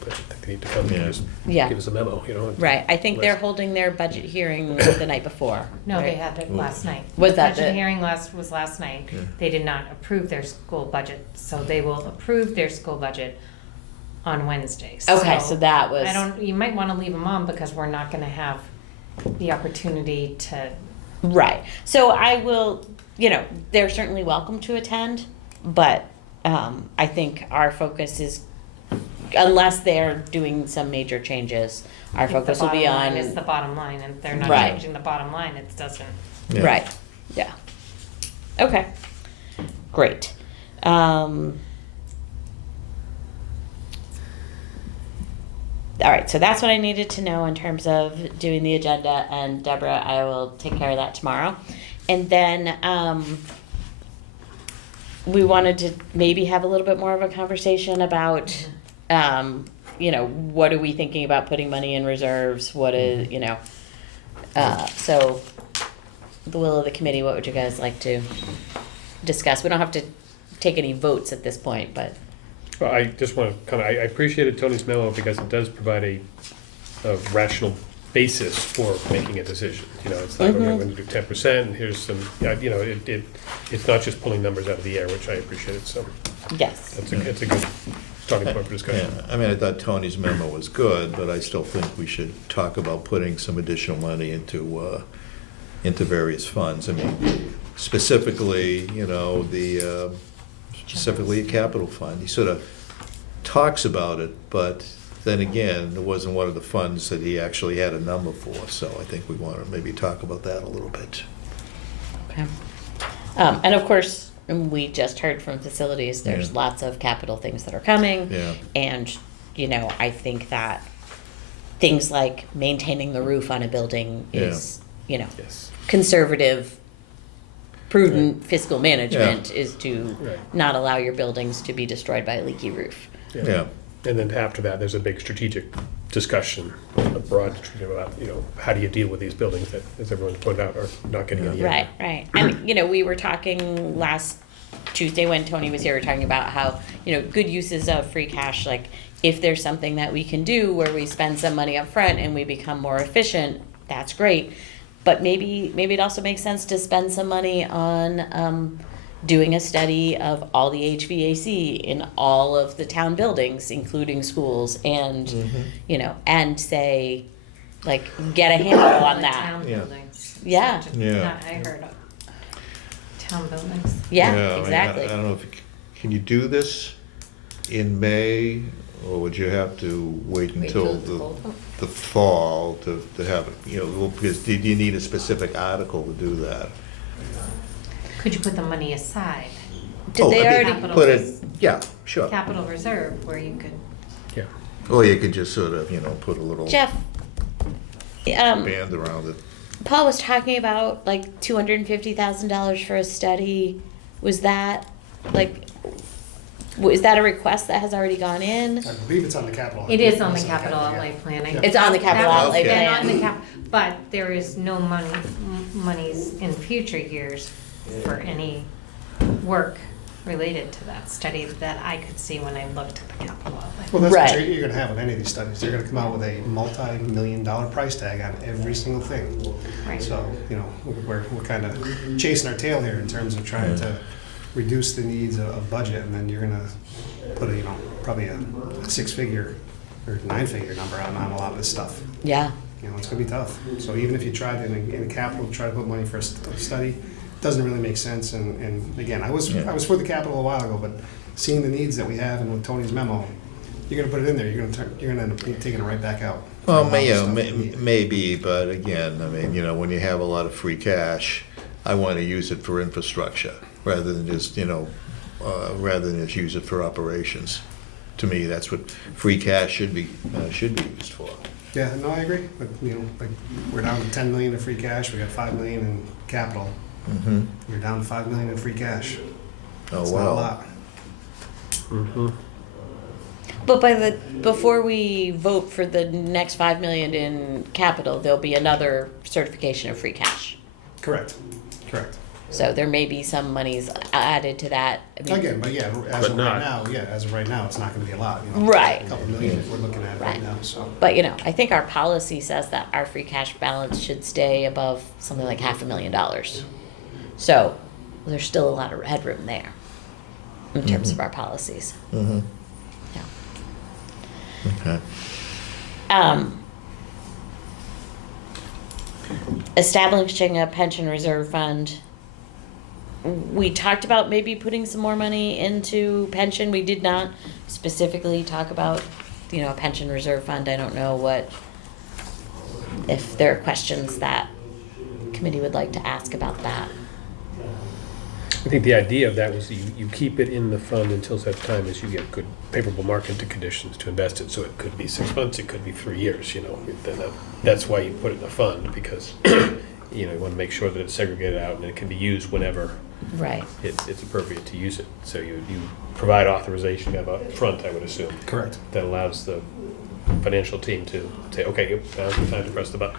but I think they need to come Yeah. and just Yeah. give us a memo, you know? Right, I think they're List. holding their budget hearing the night before. no, they right? had it last night. Was that Budget the- hearing was last night. Yeah. They did not approve their school budget, so they will approve their school budget on Wednesday. Okay, so that was. you might wanna leave them on, because we're not gonna have the opportunity to, Right. So I will, they're certainly welcome to attend, but I think our focus is, unless they're doing some major changes, our if the focus will be bottom line on. is the bottom line, and if they're not Right. changing the bottom line, it doesn't. Yeah. Right. Yeah. Okay. Great. All right, so that's what I needed to know in terms of doing the agenda, and Deborah, I will take care of that tomorrow. And then we wanted to maybe have a little bit more of a conversation about, what are we thinking about putting money in reserves? What is, so the will of the committee, what would you guys like to discuss? We don't have to take any votes at this point, but. Well, I just want to I appreciated Tony's memo because it does provide a rational basis for making a decision. It's like, okay, we're going to do 10%, and here's some, it's not just pulling numbers out of the air, which I appreciated, so Yes. it's a good starting point for Yeah, discussion. I mean, I thought Tony's memo was good, but I still think we should talk about putting some additional money into various funds. I mean, specifically, specifically a capital fund. He sort of talks about it, but then again, it wasn't one of the funds that he actually had a number for, so I think we want to maybe talk about that a little bit. Okay. And of course, we just heard from facilities, there's Yeah. lots of capital things that are coming. Yeah. And, I think that things like maintaining the roof on a building is, Yes. conservative, prudent fiscal management is to Right. not allow your buildings to be destroyed by a leaky roof. Yeah. And then after that, there's a big strategic discussion, a broad about, how do you deal with these buildings that, as everyone's pointed out, are not getting any. Right, right. And, we were talking last Tuesday when Tony was here, we were talking about how, good uses of free cash, like if there's something that we can do where we spend some money up front and we become more efficient, that's great. But maybe it also makes sense to spend some money on doing a study of all the HVAC in all of the town buildings, including schools, and and say, like get a handle on The that. Town Yeah. buildings. Yeah. Not just- Yeah. not- I heard of town buildings. Yeah, I mean, exactly. I don't know if, can you do this in May, or would you have to wait Wait until till it's the, cold. the fall to have it, you know, because do you need a specific article to do that? Could you put the money aside? Did Oh, they I mean, already? Put it, yeah, sure. Capital reserve where you could, Yeah. Or you could just sort of, you know, put a little Jeff, band around it. Paul was talking about like $250,000 for a study. Was that like, is that a request that has already gone in? I believe it's on the capital. it is on the It's capital yeah. outlay planning. Yeah. It's on the capital That was outlay been plan. on the cap, but there is no monies in future years for any work related to that study that I could see when I looked at the capital outlay. Well, that's Right. what you're gonna have with any of these studies. They're gonna come out with a multi-million-dollar price tag on every single thing. Right. So, you know, we're kind of chasing our tail here in terms of trying to reduce the needs of budget, and then you're gonna put a, you know, probably a six-figure or nine-figure number on a lot of this stuff. Yeah. You know, it's gonna be tough. So even if you tried in a capital, try to put money for a study, doesn't really make sense. And again, I was for the capital a while ago, but seeing the needs that we have and with Tony's memo, you're gonna put it in there, you're gonna end up taking it right back out. Well, For a lot of yeah, stuff we need. maybe, but again, I mean, you know, when you have a lot of free cash, I want to use it for infrastructure rather than just, you know, rather than just use it for operations. To me, that's what free cash should be used for. Yeah, no, I agree, but you know, like, we're down to 10 million in free cash, we got 5 million in capital, Mm-hmm. you're down to 5 million in free cash. Oh, It's not a wow. lot. Mm-hmm. But before we vote for the next 5 million in capital, there'll be another certification of free cash. Correct, correct. So there may be some monies added to that. I mean, Again, but yeah, as But of not- right now, as of right now, it's not gonna be a lot, you know. Right. A couple million if we're looking at it right Right. now, so. But you know, I think our policy says that our free cash balance should stay above something like $500,000. So there's still a lot of headroom there in terms of our policies. Mm-hmm. Yeah. Okay. Establishing a pension reserve fund. We talked about maybe putting some more money into pension. We did not specifically talk about, you know, a pension reserve fund. I don't know if there are questions that committee would like to ask about that. I think the idea of that was you keep it in the fund until such time as you get good favorable market conditions to invest it. So it could be 6 months, it could be 3 years, you know. That's why you put it in the fund, because you know, you want to make sure that it's segregated out and it can be used whenever Right. it's appropriate to use it. So you provide authorization up front, I would assume, Correct. that allows the financial team to say, okay, yep, now's the time to press the button.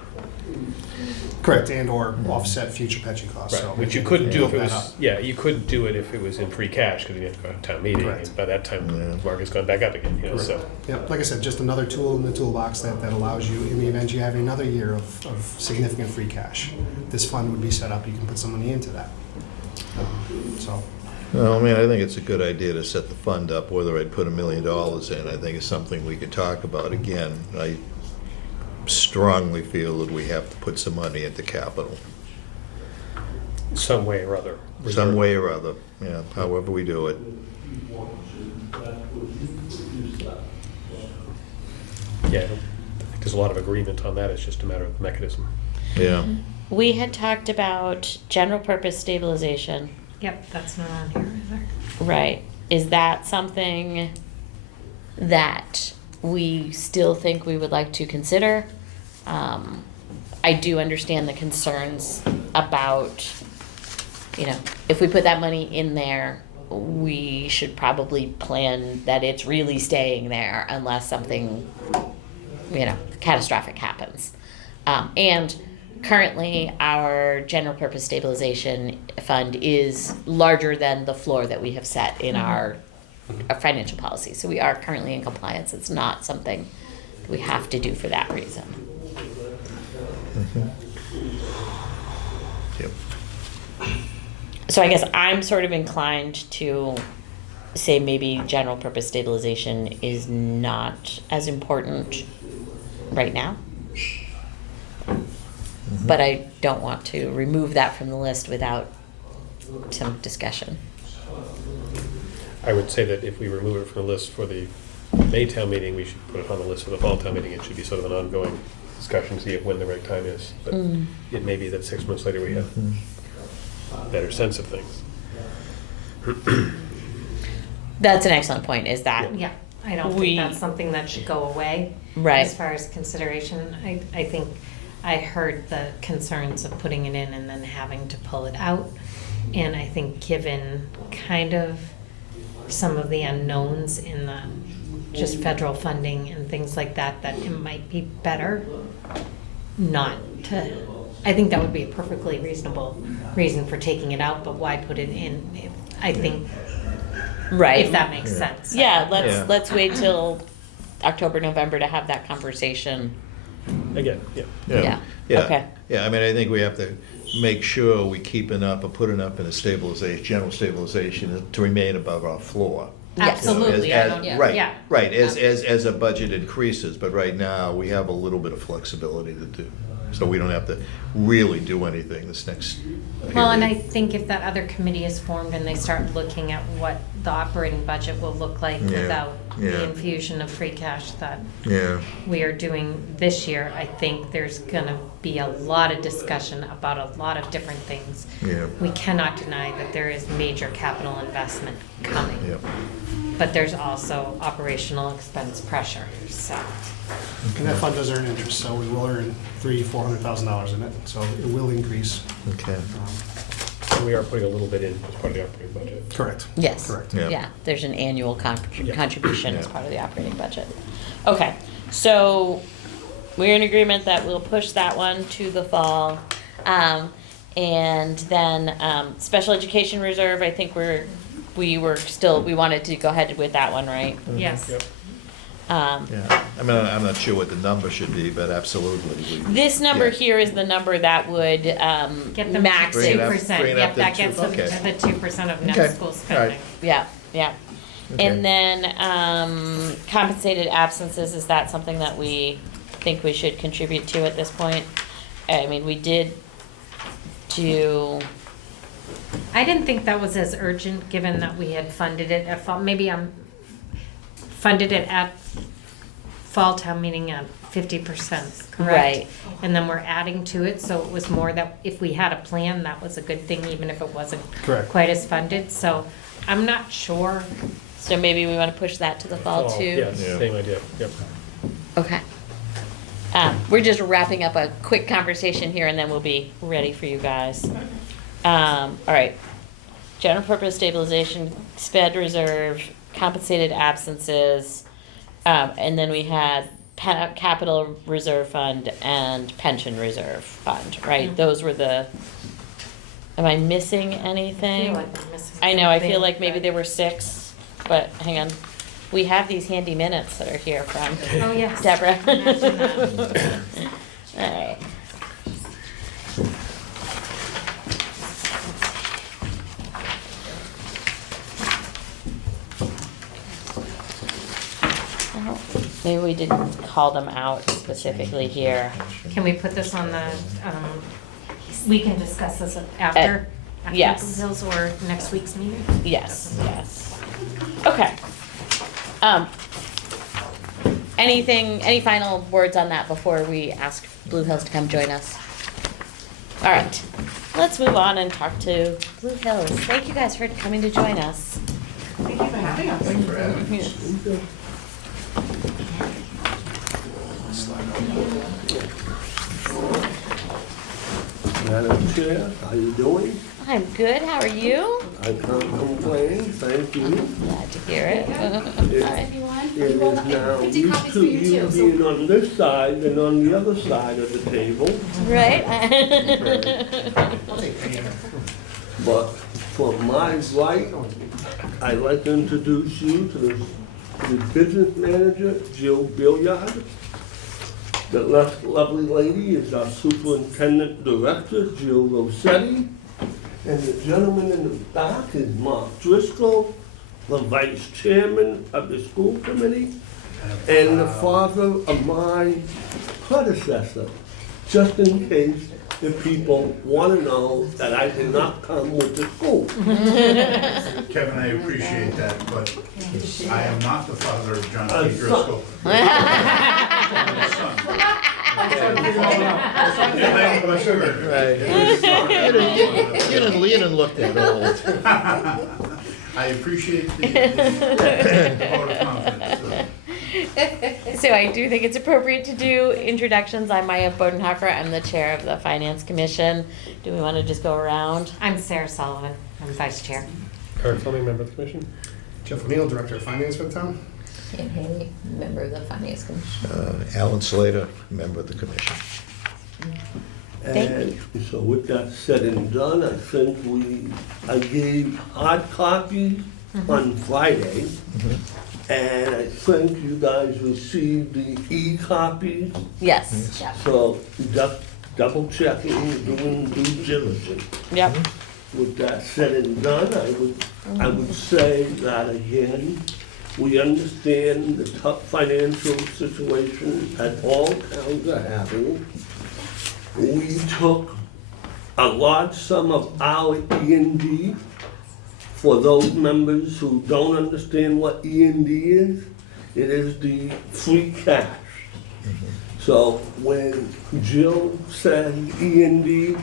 Correct, and or offset future pension costs, so. Which you couldn't do if it Build that was, up. yeah, you couldn't do it if it was in free cash, because you have to go to town meeting, Correct. and by that time, Yeah. the market's gone back up again, you know, so. Yep, like I said, just another tool in the toolbox that allows you, in the event you have another year of significant free cash, this fund would be set up, you can put some money into that. So, Well, I mean, I think it's a good idea to set the fund up, whether I'd put $1 million in, I think is something we could talk about again. I strongly feel that we have to put some money into capital, Some way or other. some way or other, yeah, however we do it. Yeah, I don't think there's a lot of agreement on that, it's just a matter of the mechanism. Yeah, We had talked about general purpose stabilization. Yep, that's not on here either. Right. Is that something that we still think we would like to consider? I do understand the concerns about, you know, if we put that money in there, we should probably plan that it's really staying there unless something, you know, catastrophic happens. And currently, our general purpose stabilization fund is larger than the floor that we have set in our financial policy. So we are currently in compliance. It's not something we have to do for that reason. yep. So I guess I'm sort of inclined to say maybe general purpose stabilization is not as important right now. but I don't want to remove that from the list without some discussion. I would say that if we remove it from the list for the May town meeting, we should put it on the list for the fall town meeting. It should be sort of an ongoing discussion, see when the right time is. But it may be that 6 months later we have a better sense of things. That's an excellent point, is that, Yeah, I don't We- think that's something that should go away. Right. As far as consideration, I think I heard the concerns of putting it in and then having to pull it out. And I think given kind of some of the unknowns in the just federal funding and things like that, that it might be better not to, I think that would be a perfectly reasonable reason for taking it out, but why put it in? I think, right? if that makes sense. Yeah, Yeah. let's wait till October, November to have that conversation. Again, yeah. Yeah. Yeah. Okay. Yeah, I mean, I think we have to make sure we keep enough or put enough in a stabilization, general stabilization to remain above our floor. Yes. Absolutely, I don't, yeah. Right, yeah. right, as a budget increases, but right now, we have a little bit of flexibility to do. So we don't have to really do anything this next period. Well, and I think if that other committee is formed and they start looking at what the operating budget will look like Yeah, without yeah. the infusion of free cash that Yeah, we are doing this year, I think there's gonna be a lot of discussion about a lot of different things. yeah, We cannot deny that there is major capital investment coming. yeah. But there's also operational expense pressure, so. And that fund does earn interest, so we will earn $400,000 in it, so it will increase. Okay, And we are putting a little bit in as part of the operating budget. Correct. Yes. Correct. Yeah. Yeah, there's an annual Yeah. contribution as Yeah. part of the operating budget. Okay, so we're in agreement that we'll push that one to the fall. And then, special education reserve, I think we wanted to go ahead with that one, right? Yes. Yep. yeah. I mean, I'm not sure what the number should be, but absolutely. This number Yeah. here is the number that would, Get them max Bring to it up- 2%, bring it up yep, to that two, gets them okay. to the 2% of Okay, net school all right. spending. Yeah, yeah. Okay. And then, compensated absences, is that something that we think we should contribute to at this point? I mean, we did do, I didn't think that was as urgent, given that we had funded it at fall, maybe funded it at fall town meeting at 50%, correct? Right. And then we're adding to it, so it was more that if we had a plan, that was a good thing, even if it wasn't Correct. quite as funded, so I'm not sure. so maybe we wanna push that to the fall Oh, too? Yes, Yeah. same idea, yep. Okay. We're just wrapping up a quick conversation here and then we'll be ready for you guys. All right. General purpose stabilization, sped reserve, compensated absences, and then we had capital reserve fund and pension reserve fund, right? Mhm. Those were the, am I missing I feel anything? like we're missing I know, I feel something, like maybe but- there were 6, but hang on. We have these handy minutes that are here from Oh, yes. Deborah. Imagine that. All right. Well, maybe we didn't call them out specifically here. Can we put this on the, we can discuss this after yes. Blue Hills or next week's meeting? Yes, yes. Okay. Any final words on that before we ask Blue Hills to come join us? All right, let's move on and talk to Blue Hills. Thank you guys for coming to join us. Thank you for having us. Thanks for having us. Madam Chair, how you doing? I'm good, how are you? I can't complain, thank you. Glad to hear it. It is now used to you being on this side and on the other side of the table, Right? but for my right, I'd like to introduce you to the business manager, Jill Billiard. The lovely lady is our superintendent director, Jill Rossetti. And the gentleman in the back is Mark Driscoll, the vice chairman of the school committee, and the father of my predecessor, just in case the people want to know that I did not come with the school. Kevin, I appreciate that, but I am not the father of John I'm P. Driscoll. I'm his son. Yeah, but I should have. Right. You didn't look that old. I appreciate the vote of confidence. So I do think it's appropriate to do introductions. I'm Maya Bodenhofer. I'm the chair of the Finance Commission. Do we want to just go around? I'm Sarah Sullivan. I'm vice chair. Eric Fleming, member of the commission. Jeff O'Neill, Director of Finance for the town. Ann Haley, member of the Finance Commission. Alan Slater, member of the commission. Thank And so with that said and done, I think I gave hard copies on Friday. And I think you guys received the e-copies. Yes. Yeah. So just double checking, doing due diligence. Yep. With that said and done, I would say that again, we understand the tough financial situation that all towns are having. We took a large sum of our E&D. For those members who don't understand what E&D is, it is the free cash. So when Jill said E&D,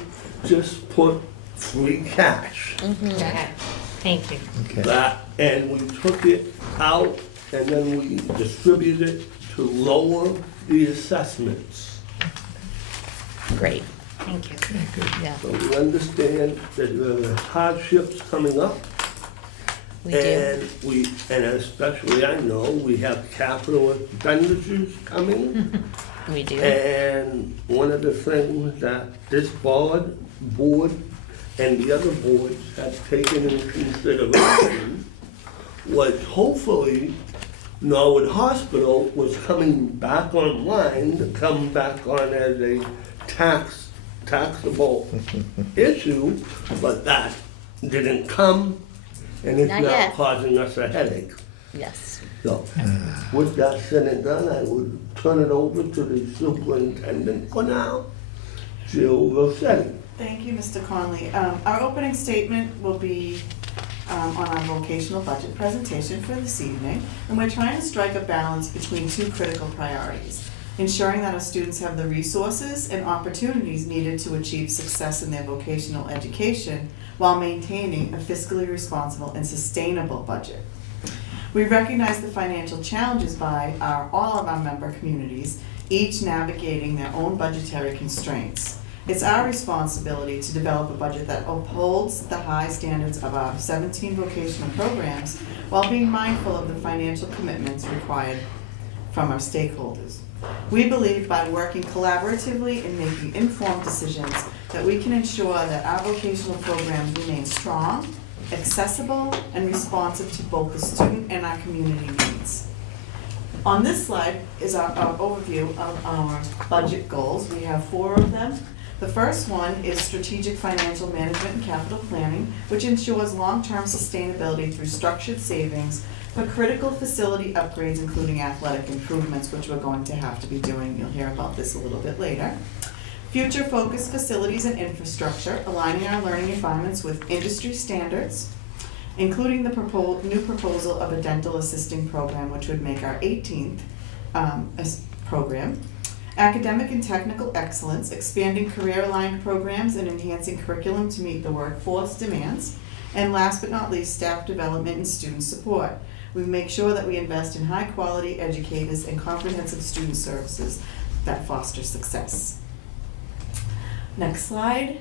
just put free cash. Okay. Thank you. Okay. That, and we took it out and then we distributed it to lower the assessments. Great. Thank you. Yeah, So we understand that there are hardships coming up. we do. And especially, I know, we have capital expenditures coming. We do. And one of the things that this board and the other boards have taken into consideration was hopefully Norwood Hospital was coming back online to come back on as a taxable issue, but that didn't come, and it's Not now yet. causing us a headache. Yes. So, with that said and done, I would turn it over to the superintendent for now, Jill Rossetti. Thank you, Mr. Conley. Our opening statement will be on our vocational budget presentation for this evening, and we're trying to strike a balance between two critical priorities: ensuring that our students have the resources and opportunities needed to achieve success in their vocational education while maintaining a fiscally responsible and sustainable budget. We recognize the financial challenges by all of our member communities, each navigating their own budgetary constraints. It's our responsibility to develop a budget that upholds the high standards of our 17 vocational programs while being mindful of the financial commitments required from our stakeholders. We believe by working collaboratively and making informed decisions that we can ensure that our vocational programs remain strong, accessible, and responsive to both the student and our community needs. On this slide is our overview of our budget goals. We have 4 of them. The first one is strategic financial management and capital planning, which ensures long-term sustainability through structured savings for critical facility upgrades, including athletic improvements, which we're going to have to be doing. You'll hear about this a little bit later. Future-focused facilities and infrastructure, aligning our learning environments with industry standards, including the new proposal of a dental assisting program, which would make our 18th program. Academic and technical excellence, expanding career-aligned programs and enhancing curriculum to meet the workforce demands. And last but not least, staff development and student support. We make sure that we invest in high-quality educators and comprehensive student services that foster success. Next slide.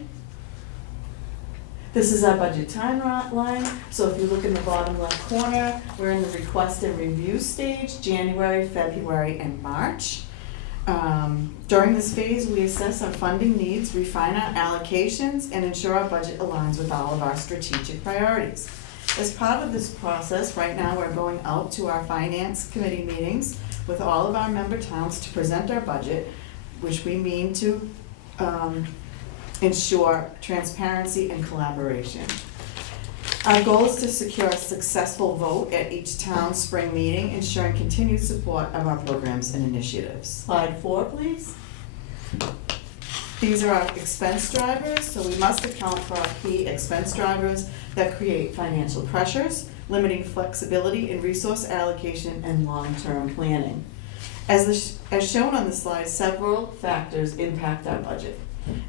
This is our budget timeline. So if you look in the bottom left corner, we're in the request and review stage, January, February, and March. During this phase, we assess our funding needs, refine our allocations, and ensure our budget aligns with all of our strategic priorities. As part of this process, right now we're going out to our finance committee meetings with all of our member towns to present our budget, which we mean to ensure transparency and collaboration. Our goal is to secure a successful vote at each town spring meeting, ensuring continued support of our programs and initiatives. Slide 4, please. These are our expense drivers, so we must account for our key expense drivers that create financial pressures, limiting flexibility in resource allocation and long-term planning. As shown on the slide, several factors impact our budget,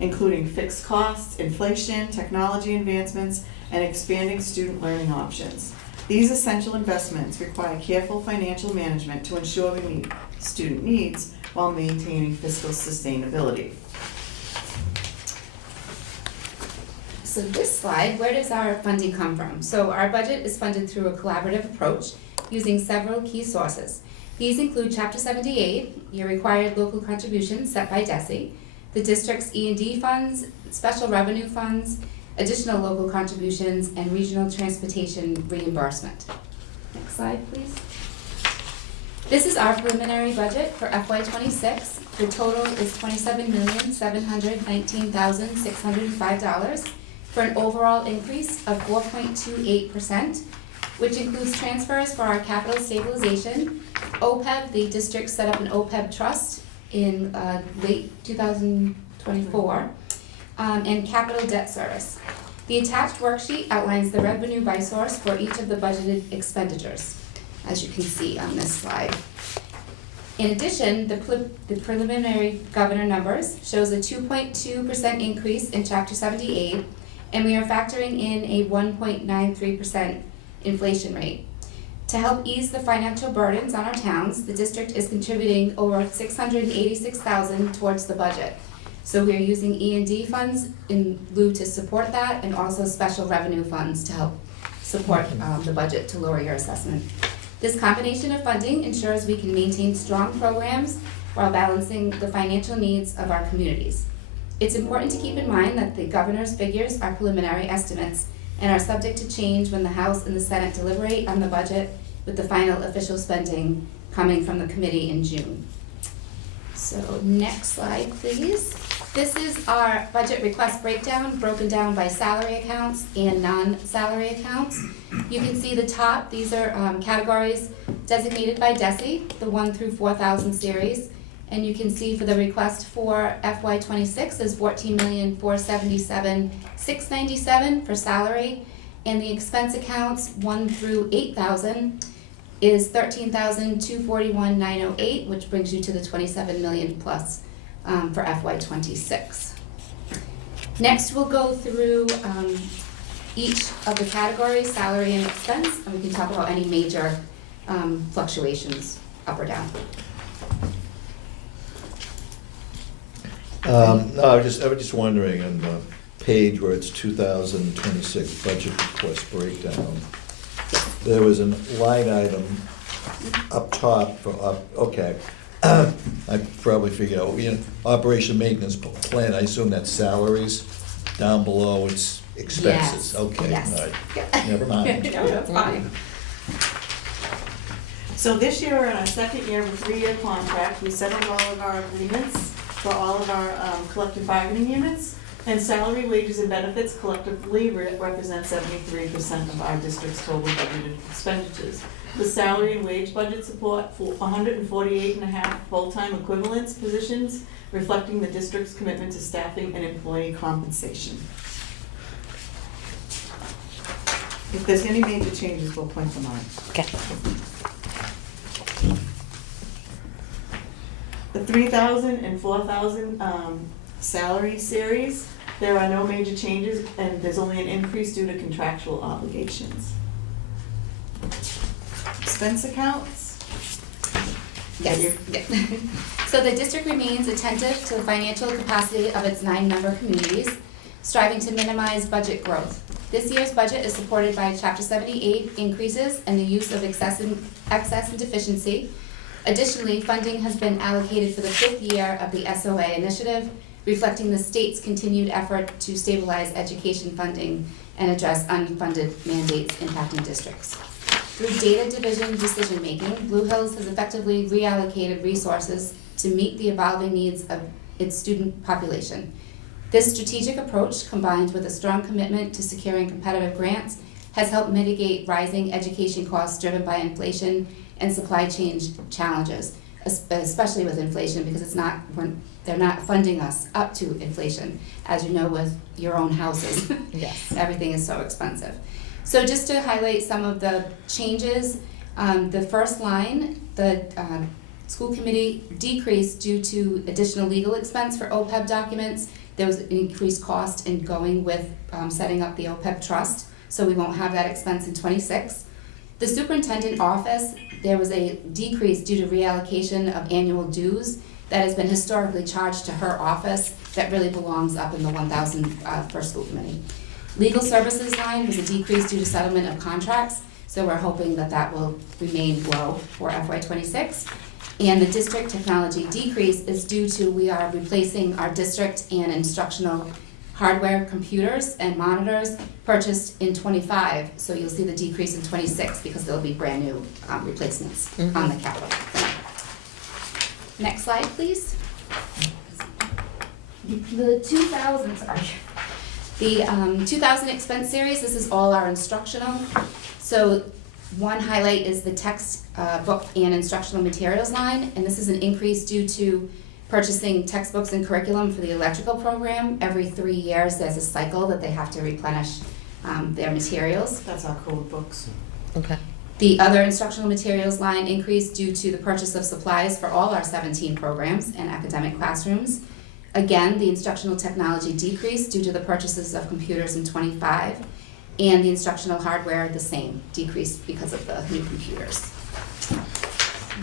including fixed costs, inflation, technology advancements, and expanding student learning options. These essential investments require careful financial management to ensure we meet student needs while maintaining fiscal sustainability. So this slide, where does our funding come from? So our budget is funded through a collaborative approach using several key sources. These include Chapter 78, your required local contributions set by DESE, the district's E&D funds, special revenue funds, additional local contributions, and regional transportation reimbursement. Next slide, please. This is our preliminary budget for FY26. The total is $27,719,605 for an overall increase of 4.28%, which includes transfers for our capital stabilization. OPEB, the district set up an OPEB trust in late 2024, and capital debt service. The attached worksheet outlines the revenue by source for each of the budgeted expenditures, as you can see on this slide. In addition, the preliminary governor numbers shows a 2.2% increase in Chapter 78, and we are factoring in a 1.93% inflation rate. To help ease the financial burdens on our towns, the district is contributing over $686,000 towards the budget. So we are using E&D funds in lieu to support that, and also special revenue funds to help support the budget to lower your assessment. This combination of funding ensures we can maintain strong programs while balancing the financial needs of our communities. It's important to keep in mind that the governor's figures are preliminary estimates and are subject to change when the House and the Senate deliberate on the budget, with the final official spending coming from the committee in June. So next slide, please. This is our budget request breakdown, broken down by salary accounts and non-salary accounts. You can see the top, these are categories designated by DESE, the 1 through 4,000 series. And you can see for the request for FY26 is $14,477,697 for salary, and the expense accounts 1 through 8,000 is $13,241,908, which brings you to the $27 million plus for FY26. Next, we'll go through each of the categories, salary and expense, and we can talk about any major fluctuations up or down. No, I was just wondering, on the page where it's 2026 budget request breakdown, there was a line item up top for, okay, I probably figured out, operation maintenance plan, I assume that's salaries. Down below, it's expenses. Yes, Okay, yes. all right, never mind. No, that's fine. So this year, we're in our second year of a 3-year contract. We settled all of our agreements for all of our collective bargaining units. And salary, wages, and benefits collectively represent 73% of our district's total budgeted expenditures. The salary and wage budget support for 148.5 full-time equivalence positions, reflecting the district's commitment to staffing and employee compensation. If there's any major changes, we'll point them out. Okay. The 3,000 and 4,000 salary series, there are no major changes, and there's only an increase due to contractual obligations. Expense accounts? Yes. So the district remains attentive to the financial capacity of its 9-member communities, striving to minimize budget growth. This year's budget is supported by Chapter 78 increases and the use of excess and deficiency. Additionally, funding has been allocated for the 5th year of the SOA initiative, reflecting the state's continued effort to stabilize education funding and address unfunded mandates impacting districts. Through data division decision-making, Blue Hills has effectively reallocated resources to meet the evolving needs of its student population. This strategic approach, combined with a strong commitment to securing competitive grants, has helped mitigate rising education costs driven by inflation and supply chain challenges. especially with inflation, because they're not funding us up to inflation, as you know, with your own houses. Yes. Everything is so expensive. So just to highlight some of the changes, the first line, the school committee decreased due to additional legal expense for OPEB documents. There was an increased cost in going with setting up the OPEB trust, so we won't have that expense in '26. The superintendent office, there was a decrease due to reallocation of annual dues that has been historically charged to her office that really belongs up in the 1,000 for school committee. Legal services line was a decrease due to settlement of contracts, so we're hoping that that will remain low for FY '26. And the district technology decrease is due to we are replacing our district and instructional hardware, computers and monitors purchased in '25. So you'll see the decrease in '26 because there'll be brand new replacements on the capital. Next slide, please. The 2000, sorry. The 2000 expense series, this is all our instructional. So one highlight is the text book and instructional materials line, and this is an increase due to purchasing textbooks and curriculum for the electrical program. Every 3 years, there's a cycle that they have to replenish their materials. That's our code books. Okay. The other instructional materials line increased due to the purchase of supplies for all our 17 programs and academic classrooms. Again, the instructional technology decreased due to the purchases of computers in '25, and the instructional hardware the same, decreased because of the new computers.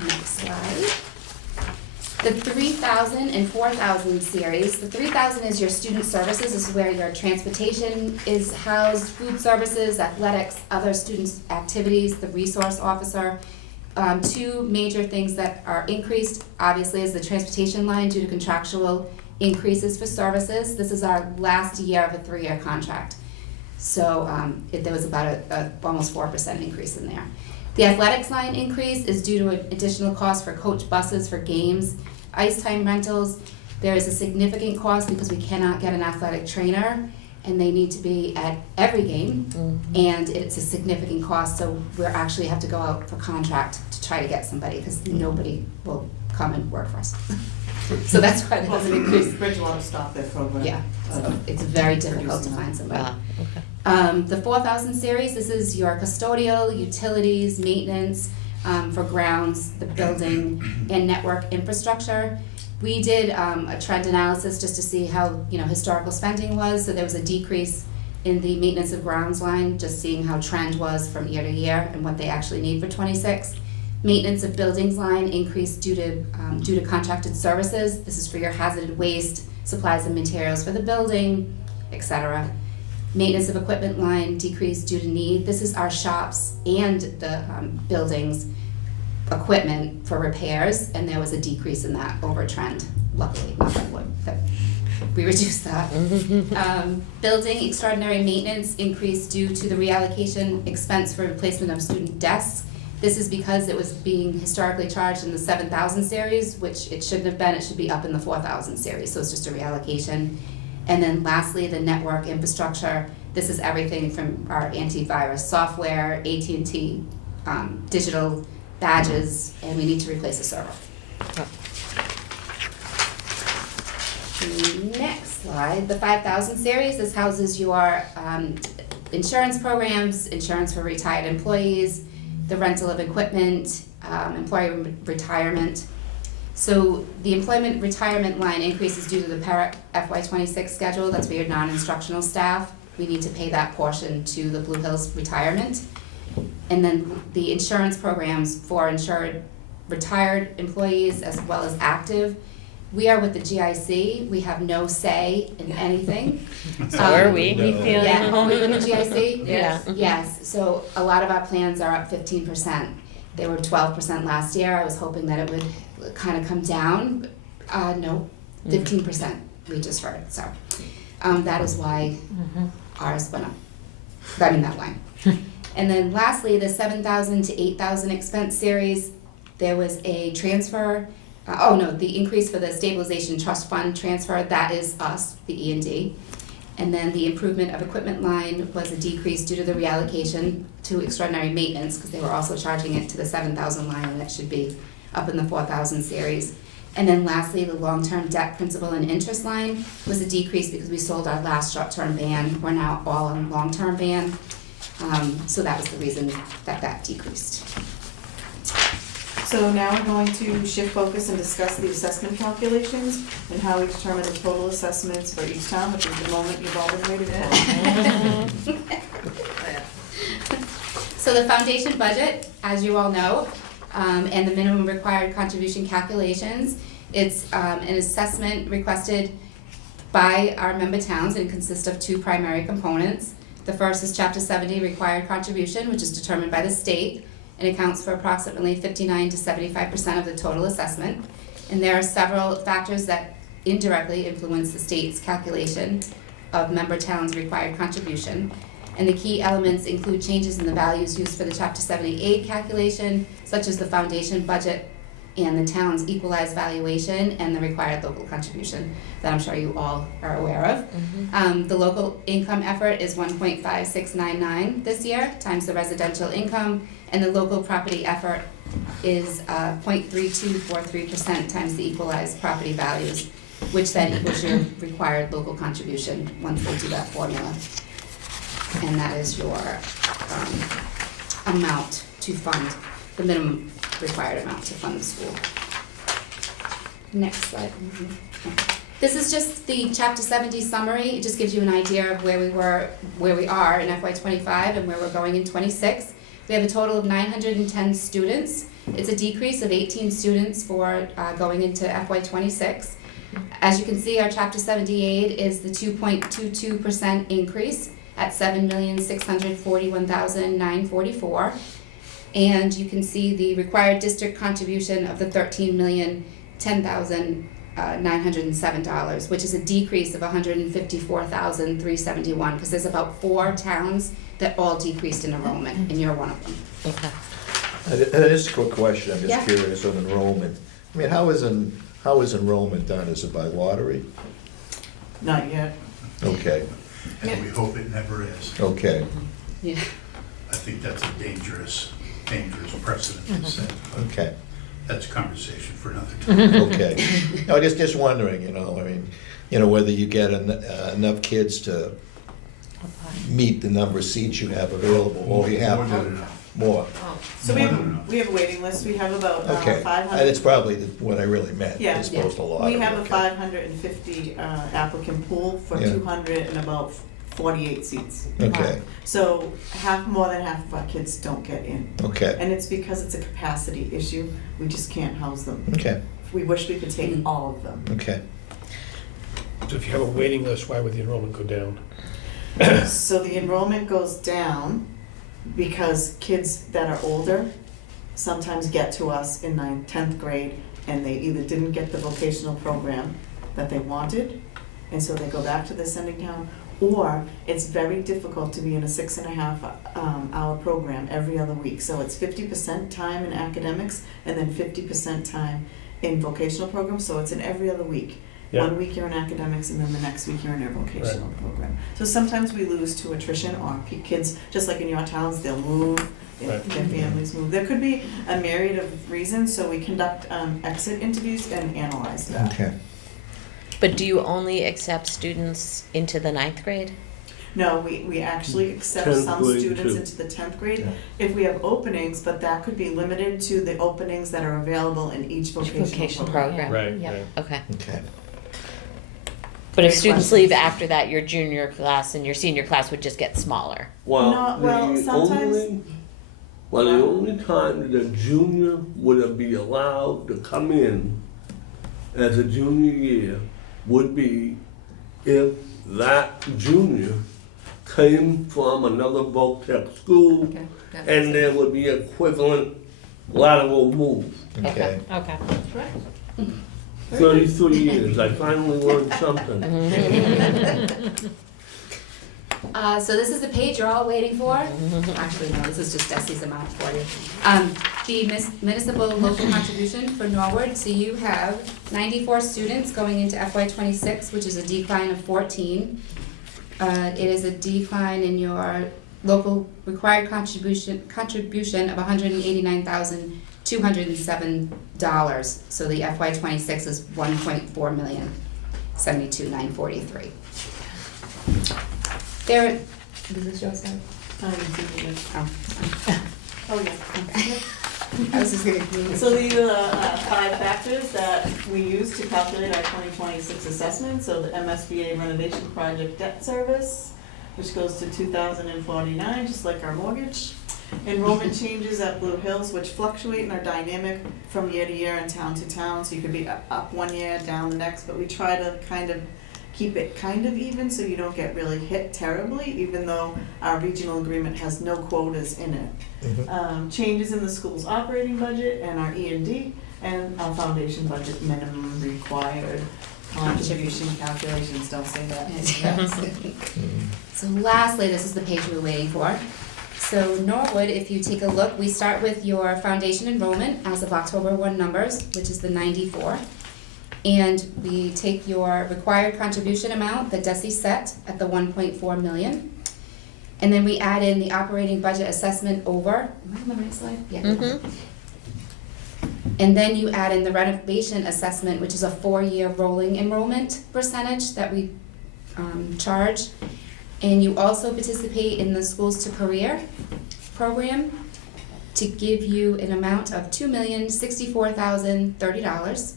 Next slide. The 3000 and 4000 series. The 3000 is your student services. This is where your transportation is housed, food services, athletics, other students' activities, the resource officer. Two major things that are increased, obviously, is the transportation line due to contractual increases for services. This is our last year of a 3-year contract. So there was about a almost 4% increase in there. The athletics line increase is due to an additional cost for coach buses for games, ice time rentals. There is a significant cost because we cannot get an athletic trainer, and they need to be at every game, and it's a significant cost, so we actually have to go out for contract to try to get somebody, because nobody will come and work for us. So that's why there's an increase. Bridgewater stopped their program. Yeah, so it's very difficult to find somebody. Wow. Okay. The 4000 series, this is your custodial, utilities, maintenance for grounds, the building, and network infrastructure. We did a trend analysis just to see how historical spending was. So there was a decrease in the maintenance of grounds line, just seeing how trend was from year to year and what they actually need for '26. Maintenance of buildings line increased due to contracted services. This is for your hazardous waste, supplies and materials for the building, etc. Maintenance of equipment line decreased due to need. This is our shops and the buildings equipment for repairs, and there was a decrease in that over trend. Luckily, knock on wood, that we reduced that. Building extraordinary maintenance increased due to the reallocation expense for replacement of student desks. This is because it was being historically charged in the 7000 series, which it shouldn't have been. It should be up in the 4000 series, so it's just a reallocation. And then lastly, the network infrastructure. This is everything from our antivirus software, AT&T digital badges, and we need to replace a server. Next slide, the 5000 series. This houses your insurance programs, insurance for retired employees, the rental of equipment, employee retirement. So the employment retirement line increases due to the para FY26 schedule. That's for your non-instructional staff. We need to pay that portion to the Blue Hills retirement. And then the insurance programs for insured retired employees as well as active. We are with the GIC. We have no say in anything. So are we. No. We feel Yeah, are we with the GIC? Yeah. Yes, so a lot of our plans are up 15%. They were 12% last year. I was hoping that it would kind of come down. No, 15% we just heard, so. That is why ours went up. I mean, that line. And then lastly, the 7,000 to 8,000 expense series, there was a transfer. The increase for the stabilization trust fund transfer, that is us, the E&D. And then the improvement of equipment line was a decrease due to the reallocation to extraordinary maintenance, because they were also charging it to the 7,000 line, and that should be up in the 4,000 series. And then lastly, the long-term debt principal and interest line was a decrease because we sold our last short-term ban. We're now all on long-term ban. So that was the reason that decreased. So now we're going to shift focus and discuss the assessment calculations and how we determine the total assessments for each town, which is the moment you've all been waiting for. So the foundation budget, as you all know, and the minimum required contribution calculations, it's an assessment requested by our member towns and consists of two primary components. The first is Chapter 70 required contribution, which is determined by the state and accounts for approximately 59 to 75% of the total assessment. And there are several factors that indirectly influence the state's calculation of member towns' required contribution. And the key elements include changes in the values used for the Chapter 70 aid calculation, such as the foundation budget and the town's equalized valuation and the required local contribution that I'm sure you all are aware of. The local income effort is 1.5699 this year times the residential income, and the local property effort is 0.3243% times the equalized property values, which then equals your required local contribution once they do that formula. And that is your amount to fund, the minimum required amount to fund the school. Next slide. This is just the Chapter 70 summary. It just gives you an idea of where we are in FY25 and where we're going in 26. We have a total of 910 students. It's a decrease of 18 students for going into FY26. As you can see, our Chapter 70 aid is the 2.22% increase at $7,641,944. And you can see the required district contribution of the $13,010,907, which is a decrease of $154,371, because there's about 4 towns that all decreased in enrollment, and you're one of them. Okay. And just a quick question, I'm Yeah. just curious on enrollment. I mean, how is enrollment done? Is it by lottery? Not yet. Okay, And we hope it never is. okay, Yeah. I think that's a dangerous precedent to set. but okay, That's a conversation for another time. okay. No, just wondering, I mean, whether you get enough kids to meet the number of seats you have available, or you have More than enough. more. So More than enough. we have a waiting list. We have about Okay, 500. and it's probably what I really meant, Yeah. as opposed to lottery. We have a okay. 550 applicant pool for Yeah. 200 and about 48 seats. Okay, So more than half of our kids don't get in. okay, And it's because it's a capacity issue. We just can't house them. okay, We wish we could take all of them. okay. So if you have a waiting list, why would the enrollment go down? So the enrollment goes down because kids that are older sometimes get to us in 9th, 10th grade, and they either didn't get the vocational program that they wanted, and so they go back to the sending town, or it's very difficult to be in a 6.5 hour program every other week. So it's 50% time in academics and then 50% time in vocational programs, so it's in every other week. Yeah. One week you're in academics and then the next week you're in your vocational program. So sometimes we lose to attrition, or kids, just like in your towns, they'll move, their families move. There could be a myriad of reasons, so we conduct exit interviews and analyze that. Okay. But do you only accept students into the 9th grade? No, we actually accept 10th some grade students too. into the 10th grade if we have openings, but that could be limited to the openings that are available in each vocational program. Right, Yeah. right. Okay. Okay. But if Great students questions. leave after that, your junior class and your senior class would just get smaller. No, well, sometimes- The only time that a junior would be allowed to come in as a junior year would be if that junior came from another VOTEC school, Okay, that makes and there would be equivalent lateral move. Okay. Okay. 33 years, I finally learned something. So this is the page you're all waiting for. Actually, no, this is just Desi's amount for you. The municipal local contribution for Norwood, so you have 94 students going into FY26, which is a decline of 14. It is a decline in your local required contribution of $189,207. So the FY '26 is $1.4 million, 72,943. There, does this show stuff? I didn't see it. Oh, Oh, yeah. okay. I was just gonna. So these are the 5 factors that we use to calculate our 2026 assessment. So the MSBA renovation project debt service, which goes to $2,049, just like our mortgage. Enrollment changes at Blue Hills, which fluctuate and are dynamic from year to year and town to town. So you could be up one year, down the next, but we try to kind of keep it kind of even so you don't get really hit terribly, even though our regional agreement has no quotas in it. Changes in the school's operating budget and our E&D and our foundation budget minimum required contribution calculations, don't say that. So lastly, this is the page we were waiting for. So Norwood, if you take a look, we start with your foundation enrollment as of October 1 numbers, which is the 94. And we take your required contribution amount that DESI set at the 1.4 million. And then we add in the operating budget assessment over, am I on the right slide? Yeah. And then you add in the renovation assessment, which is a 4-year rolling enrollment percentage that we charge. And you also participate in the Schools to Career program to give you an amount of $2,064,030,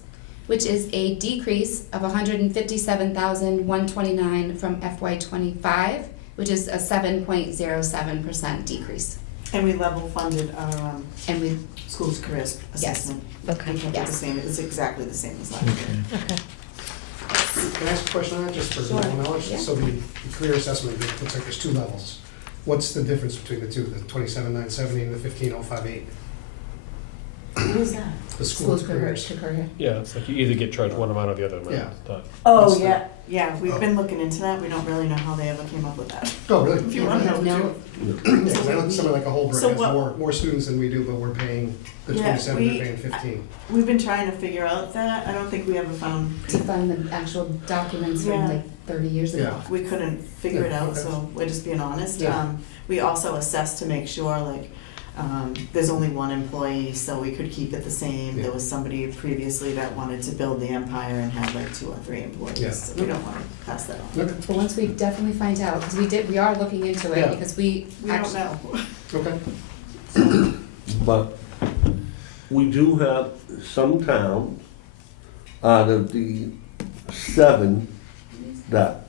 which is a decrease of $157,129 from FY '25, which is a 7.07% decrease. And we level funded our And we, schools career assessment. Okay. We kept it the same, it's exactly the same as last year. Can I ask a question on that, just for general knowledge? yeah. So the career assessment, it looks like there's 2 levels. What's the difference between the two, the 27,970 and the 15,058? Who was that? The schools school's career, careers. to career. Yeah, it's like you either get charged one amount or the other amount. Yeah. It's not- Oh, What's the- yeah, yeah, we've been looking into that, we don't really know how they ever came up with that. Oh, really? If you wanna know, No. too. Yeah, 'cause I know somewhere like a Holbrook So has what- more students than we do, but we're paying the Yeah, 27, they're we- paying 15. We've been trying to figure out that, I don't think we ever found, To find the actual documents from Yeah. like 30 years ago. Yeah. we couldn't figure it Yeah, out, okay. so we're just being honest. Yeah. We also assessed to make sure, like, there's only one employee, so we could keep it the same. Yeah. There was somebody previously that wanted to build the empire and had like 2 or 3 Yeah. employees, so we don't wanna pass that on. Okay, But once we definitely find out, because we are looking into it, Yeah. because we We don't actually. know. okay. But we do have some towns out of the 7 that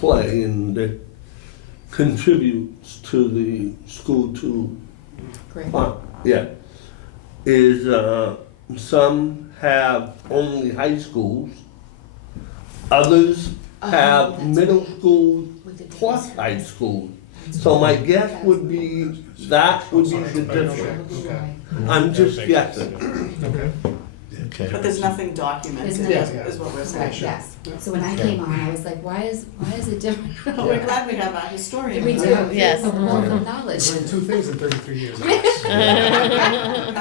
play and that contributes to the school to Great. yeah, is some have only high schools, others Oh, have that's middle right. schools With the plus difference. high school. So my guess would be that would be the difference. Okay. I'm just Yeah, guessing. Okay. Okay. But there's nothing documented, There's nothing. is what we're saying. Right, yes. So when I came on, I was like, why is it different? But we're glad we have our historian. We do, Yes. a wealth of knowledge. Learned 2 things in 33 years. I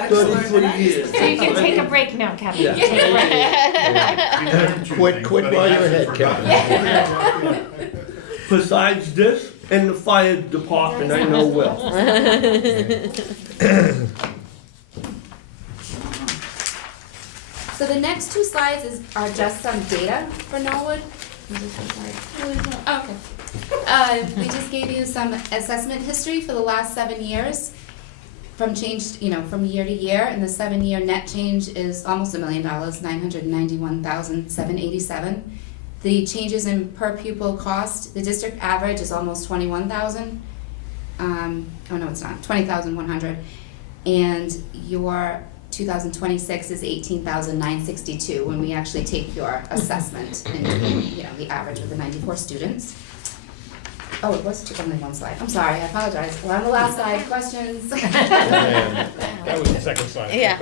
just learned 33 that. years. So you can take a break now, Kevin. Yeah. Take a break. He learned 2 Quit things, while but he you're hasn't ahead, forgotten. Besides this and the fire department, I know well. So the next 2 slides are just some data for Norwood. Oh, okay. We just gave you some assessment history for the last 7 years, from from year to year, and the 7-year net change is almost $1 million, $991,787. The changes in per pupil cost, the district average is almost 21,000. Oh no, it's not, 20,100, and your 2026 is 18,962 when we actually take your assessment and the average with the 94 students. Oh, it was only 1 slide. I'm sorry, I apologize. We're on the last slide. Questions? That was the second slide. Yeah.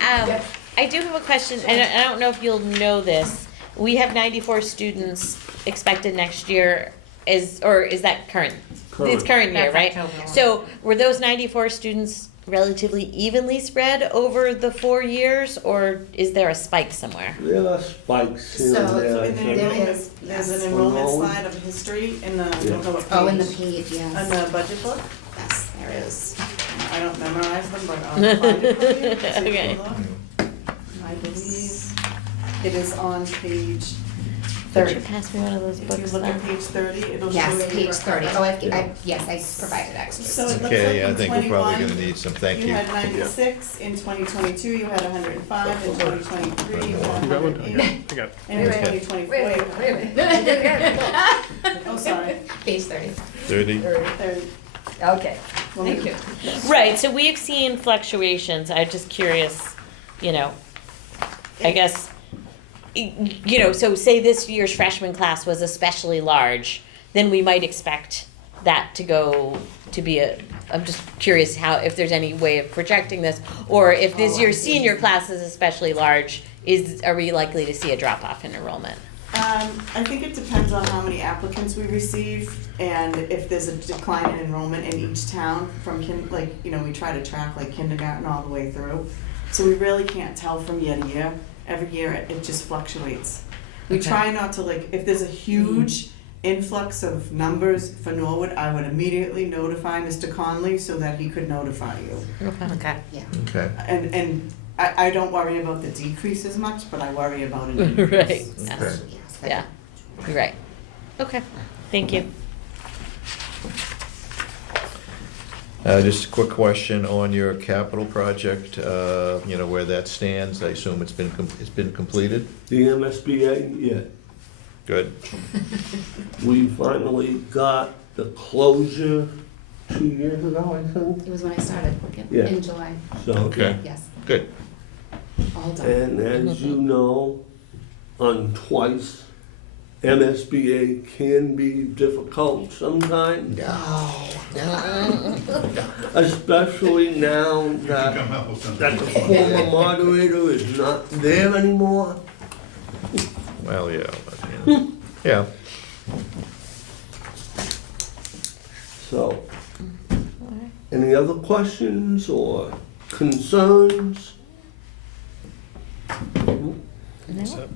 Yes. I do have a question, and I don't know if you'll know this. We have 94 students expected next year. Is that current? Current. It's current year, That's right? October. So were those 94 students relatively evenly spread over the 4 years, or is there a spike somewhere? There are spikes here So, and so there. in the so- enrollment, there's an enrollment slide of history in the, I don't know what page. Oh, in the page, On yes. the budget book. Yes, there is. I don't memorize them, but I'll find it for you. So you can Okay. look. I believe it is on page Could 30. you pass me one of those If books you look then? at page 30, it'll show Yes, you. page 30. Oh, yes, I provided extras. So it looks like Okay, I in think we're probably 21, gonna need some, thank you you. had 96, in 2022 you had 105, in 2023 you had You got one? 108, I got it. and in Okay. 2024 you had Wait a minute. Oh, sorry, Page 30. 30? 30. Okay, Let me- thank you. Right, so we've seen fluctuations. I'm just curious, you know, I guess, you know, so say this year's freshman class was especially large, then we might expect that to go to be I'm just curious how, if there's any way of projecting this, or if this year's senior class is especially large, are we likely to see a drop off in enrollment? I think it depends on how many applicants we receive and if there's a decline in enrollment in each town from we try to track like kindergarten all the way through. So we really can't tell from year to year. Every year it just fluctuates. We Okay. try not to if there's a huge influx of numbers for Norwood, I would immediately notify Mr. Conley so that he could notify you. Okay. Yeah. Okay. And I don't worry about the decrease as much, but I worry about an increase. Right. Okay. Yeah, you're right. Okay, thank you. Just a quick question on your capital project, where that stands. I assume it's been completed? The MSBA, yeah. Good. We finally got the closure 2 years ago, I think. It was when I started, Yeah. in July. So, Okay. Yes, Good. all done. and as you know, on twice, MSBA can be difficult sometimes, especially now You can that come up with that the something. former moderator is not there anymore. Well, yeah, but, yeah. So, any other questions or concerns? No?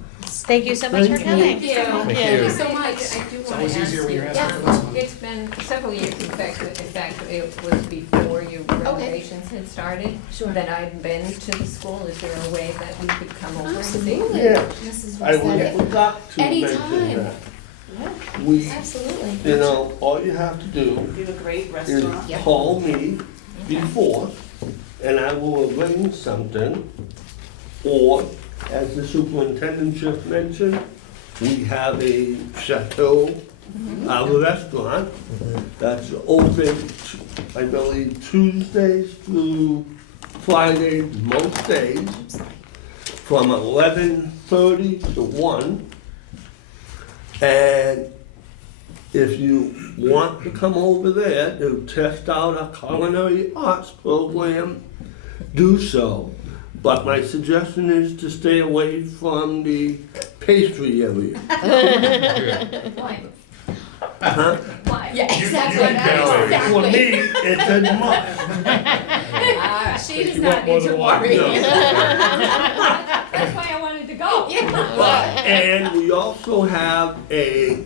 Thank you so much for coming. Thank you. Thank you so much. I do It's want always to ask easier when you, you're asking for this one. it's been several years, in fact, it was before your renovations had started, Sure. that I've been to the school. Is there a way that we could come over and see? Absolutely. Yeah. Mrs. I Rossetti. forgot to mention Anytime. that. We, Absolutely. you know, all you have to do We have a great is restaurant. Yeah. call me before, and I will arrange something. Or, as the superintendent just mentioned, we have a chateau, a restaurant that's open, I believe, Tuesdays through Fridays, most days, from 11:30 to 1. And if you want to come over there to test out a culinary arts program, do so. But my suggestion is to stay away from the pastry area. Why? Huh? Why? Yeah, You exactly. can go. For me, Exactly. it's a must. She does You not want more need to than one. worry. No. That's why I wanted to go. And we also have a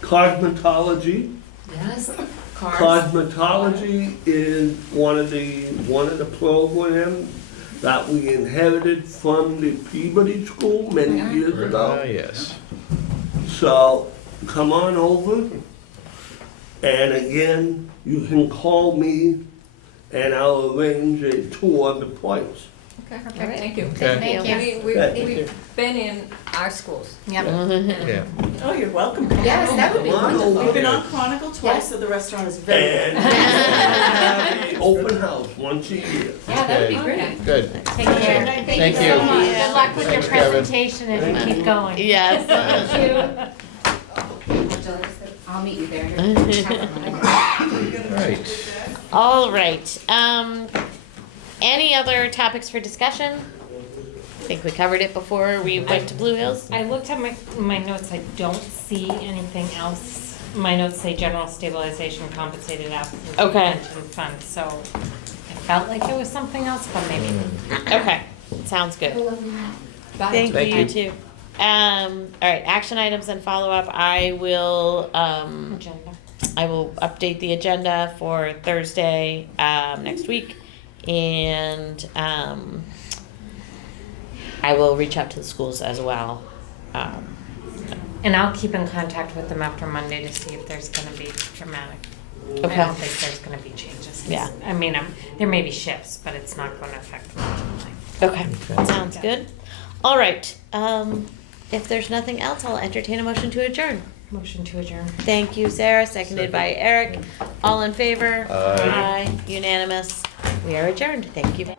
cosmetology. Yes, cars. Cosmetology is one of the programs that we inherited from the Peabody School many years ago. Yes. So come on over. And again, you can call me and I'll arrange a tour of the place. Okay, perfect, thank you. Okay. Thank you. We've been in our schools. Yep. Yeah. Oh, you're welcome. Yes, that would be Come on wonderful. over. We've been on Chronicle twice, so the restaurant is very And good. we have an open house once a year. Yeah, that would be Okay. great. Good. Take care. Thank you. so much. Yeah. Good luck with your Thanks, Kevin. presentation as you keep going. Yes. Thank you. I'll meet you there. Right. All right, any other topics for discussion? I think we covered it before we went to Blue Hills. I looked at my notes, I don't see anything else. My notes say general stabilization compensated absence Okay. pension fund, so if felt like it was something else, but maybe. Okay, sounds good. Have a lovely night. Thank Thank you, you. too. All right, action items and follow-up. I will update the agenda for Thursday, next week. And, I will reach out to the schools as well. And I'll keep in contact with them after Monday to see if there's gonna be dramatic. I Okay. don't think there's gonna be changes. Yeah. I mean, there may be shifts, but it's not gonna affect them. Okay, sounds good. All right, if there's nothing else, I'll entertain a motion to adjourn. Motion to adjourn. Thank you, Sarah, seconded by Eric. All in favor? Aye. Unanimous. We are adjourned. Thank you.